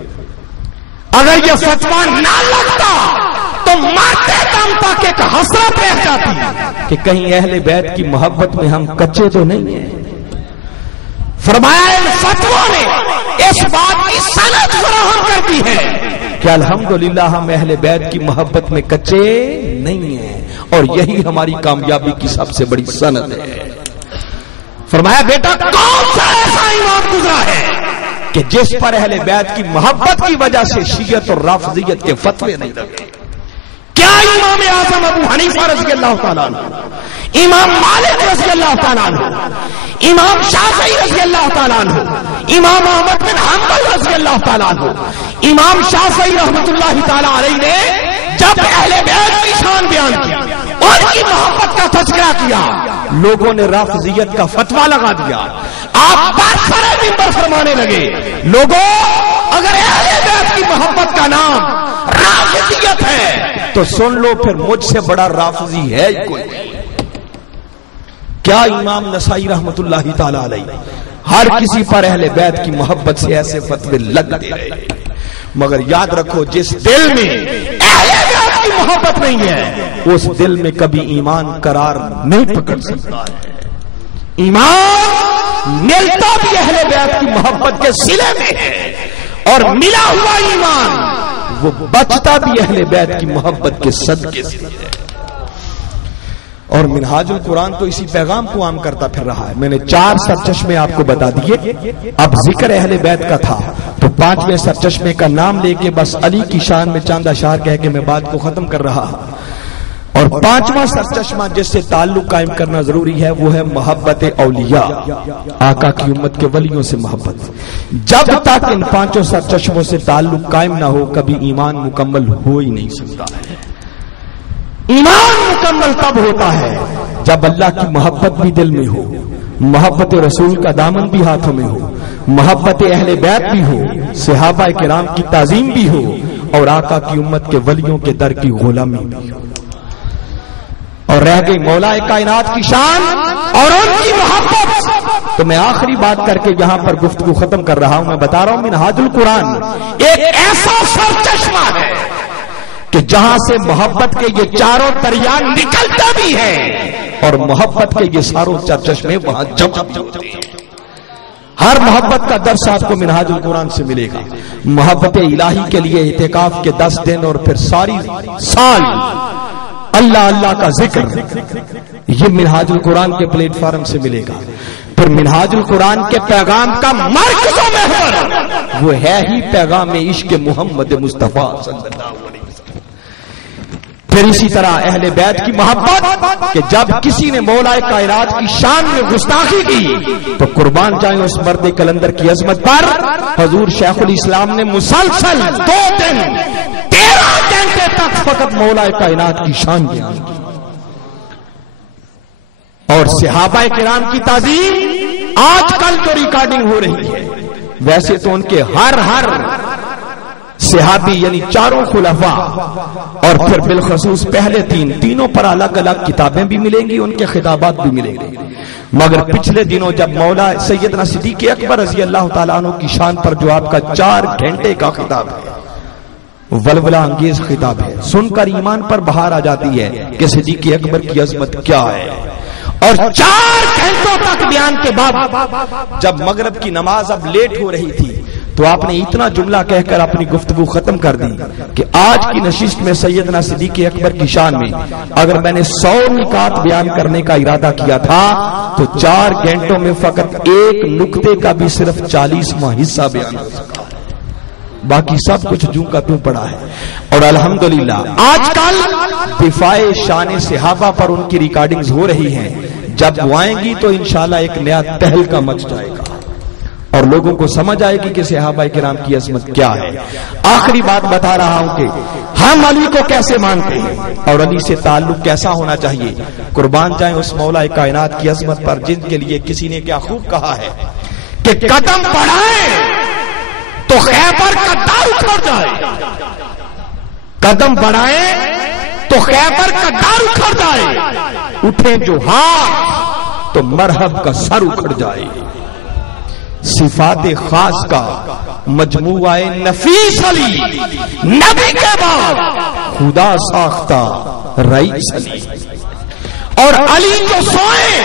اگر یہ فتویٰ نہ لگتا تو مارتے دم تک ایک حسرت رہ جاتی کہ کہیں اہل بیت کی محبت میں ہم کچے تو نہیں ہیں۔ فرمایا ان فتووں نے اس بات کی سند فراہم کرتی ہے کہ الحمدللہ ہم اہل بیت کی محبت میں کچے نہیں ہیں، اور یہی ہماری کامیابی کی سب سے بڑی سند ہے۔ فرمایا بیٹا کون سا ایسا امام گزرا ہے کہ جس پر اہل بیت کی محبت کی وجہ سے شیعت اور رافضیت کے فتوے نہیں لگے؟ کیا امام اعظم ابو حنیفہ رضی اللہ تعالیٰ عنہ، امام مالک رضی اللہ تعالیٰ عنہ، امام شافعی رضی اللہ تعالیٰ عنہ، امام احمد بن حنبل رضی اللہ تعالیٰ عنہ، امام شافعی رحمت اللہ تعالیٰ علیہ نے جب اہل بیت کی شان بیان کی، ان کی محبت کا تذکرہ کیا، لوگوں نے رافضیت کا فتویٰ لگا دیا۔ آپ بات سرے منبر فرمانے لگے لوگوں اگر اہل بیت کی محبت کا نام رافضیت ہے تو سن لو پھر مجھ سے بڑا رافضی ہے ہی کوئی۔ کیا امام نسائی رحمت اللہ تعالی علیہ ہر کسی پر اہل بیت کی محبت سے ایسے فتوے لگتے رہے، مگر یاد رکھو جس دل میں اہل بیت کی محبت نہیں ہے اس دل میں کبھی ایمان قرار نہیں پکڑ سکتا ہے۔ ایمان ملتا بھی اہل بیت کی محبت کے صلے میں ہے، اور ملا ہوا ایمان وہ بچتا بھی اہل بیت کی محبت کے صدقے سے ہے۔ اور منہاج القرآن تو اسی پیغام کو عام کرتا پھر رہا ہے۔ میں نے 4 سرچشمے آپ کو بتا دیے، اب ذکر اہل بیت کا تھا تو 5ویں سرچشمے کا نام لے کے بس علی کی شان میں چاند اشعار کہہ کے میں بات کو ختم کر رہا ہوں۔ اور 5واں سرچشمہ جس سے تعلق قائم کرنا ضروری ہے وہ ہے محبت اولیاء، آقا کی امت کے ولیوں سے محبت۔ جب تک ان 5 سرچشموں سے تعلق قائم نہ ہو کبھی ایمان مکمل ہو ہی نہیں سکتا ہے۔ ایمان مکمل تب ہوتا ہے جب اللہ کی محبت بھی دل میں ہو، محبت رسول کا دامن بھی ہاتھوں میں ہو، محبت اہل بیت بھی ہو، صحابہ کرام کی تعظیم بھی ہو، اور آقا کی امت کے ولیوں کے در کی غلامی بھی ہو۔ اور رہ گئی مولا کائنات کی شان اور ان کی محبت، تو میں آخری بات کر کے یہاں پر گفتگو ختم کر رہا ہوں۔ میں بتا رہا ہوں منہاج القرآن ایک ایسا سرچشمہ ہے کہ جہاں سے محبت کے یہ 4 دریا نکلتے بھی ہیں اور محبت کے یہ ساروں چشمے وہاں جمع ہوتے ہیں۔ ہر محبت کا درس آپ کو منہاج القرآن سے ملے گا۔ محبت الہی کے لیے اعتکاف کے 10 دن اور پھر ساری سال اللہ اللہ کا ذکر، یہ منہاج القرآن کے پلیٹ فارم سے ملے گا۔ پھر منہاج القرآن کے پیغام کا مرکز و محور وہ ہے ہی پیغام عشق محمد مصطفیٰ صلی اللہ علیہ وسلم۔ پھر اسی طرح اہل بیت کی محبت کہ جب کسی نے مولا کائنات کی شان میں گستاخی کی تو قربان جائیں اس مرد کلندر کی عظمت پر حضور شیخ الاسلام نے مسلسل 2 دن 13 گھنٹے تک فقط مولا کائنات کی شان بیان کی، اور صحابہ کرام کی تعظیم آج کل جو ریکارڈنگ ہو رہی ہے ویسے تو ان کے ہر صحابی یعنی 4 خلفاء اور پھر بالخصوص پہلے 3 پر الگ الگ کتابیں بھی ملیں گی، ان کے خطابات بھی ملیں گے، مگر پچھلے دنوں جب مولا سیدنا صدیق اکبر رضی اللہ تعالیٰ عنہ کی شان پر جو آپ کا 4 گھنٹے کا خطاب ہے، ولولہ انگیز خطاب ہے، سن کر ایمان پر بہار آ جاتی ہے کہ صدیق اکبر کی عظمت کیا ہے۔ اور 4 گھنٹوں تک بیان کے بعد جب مغرب کی نماز اب لیٹ ہو رہی تھی تو آپ نے اتنا جملہ کہہ کر اپنی گفتگو ختم کر دی کہ آج کی نشست میں سیدنا صدیق اکبر کی شان میں اگر میں نے 100 نکات بیان کرنے کا ارادہ کیا تھا تو 4 گھنٹوں میں فقط ایک نکتے کا بھی صرف 40واں حصہ بیان ہو سکا، باقی سب کچھ جوں کا توں پڑا ہے۔ اور الحمدللہ آج کل دفاع شان صحابہ پر ان کی ریکارڈنگز ہو رہی ہیں، جب وہ آئیں گی تو انشاءاللہ ایک نیا تہلکہ مچ جائے گا اور لوگوں کو سمجھ آئے گی کہ صحابہ کرام کی عظمت کیا ہے۔ آخری بات بتا رہا ہوں کہ ہم علی کو کیسے مانتے ہیں اور علی سے تعلق کیسا ہونا چاہیے۔ قربان جائیں اس مولا کائنات کی عظمت پر جن کے لیے کسی نے کیا خوب کہا ہے کہ قدم بڑھائیں تو خیبر کا دار اکھڑ جائے، قدم بڑھائیں تو خیبر کا دار اکھڑ جائے، اٹھیں جو ہاتھ تو مرحب کا سر اکھڑ جائے۔ صفات خاص کا مجموعہ نفیس علی، نبی کے بعد خدا ساختہ رئیس علی، اور علی جو سوئے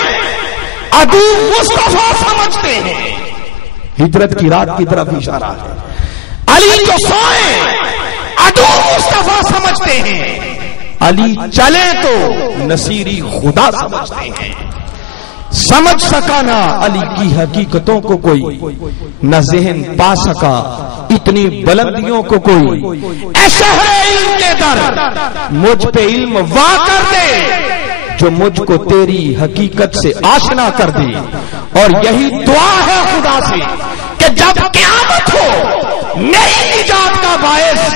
عدو مصطفیٰ سمجھتے ہیں، ہجرت کی رات کی طرف اشارہ ہے، علی جو سوئے عدو مصطفیٰ سمجھتے ہیں، علی چلے تو نصیری خدا سمجھتے ہیں۔ سمجھ سکا نہ علی کی حقیقتوں کو کوئی، نہ ذہن پا سکا اتنی بلندیوں کو کوئی، اے شہر علم کے در مجھ پہ علم وا کر دے جو مجھ کو تیری حقیقت سے آشنا کر دے۔ اور یہی دعا ہے خدا سے کہ جب قیامت ہو میری نجات کا باعث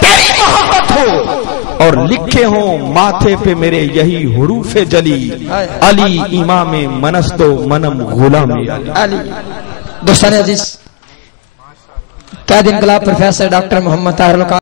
تیری محبت ہو اور لکھے ہوں ماتھے پہ میرے یہی حروف جلی، علی امام منست و منم غلام علی۔ دوستان عزیز، قائد انقلاب پروفیسر ڈاکٹر محمد طاہر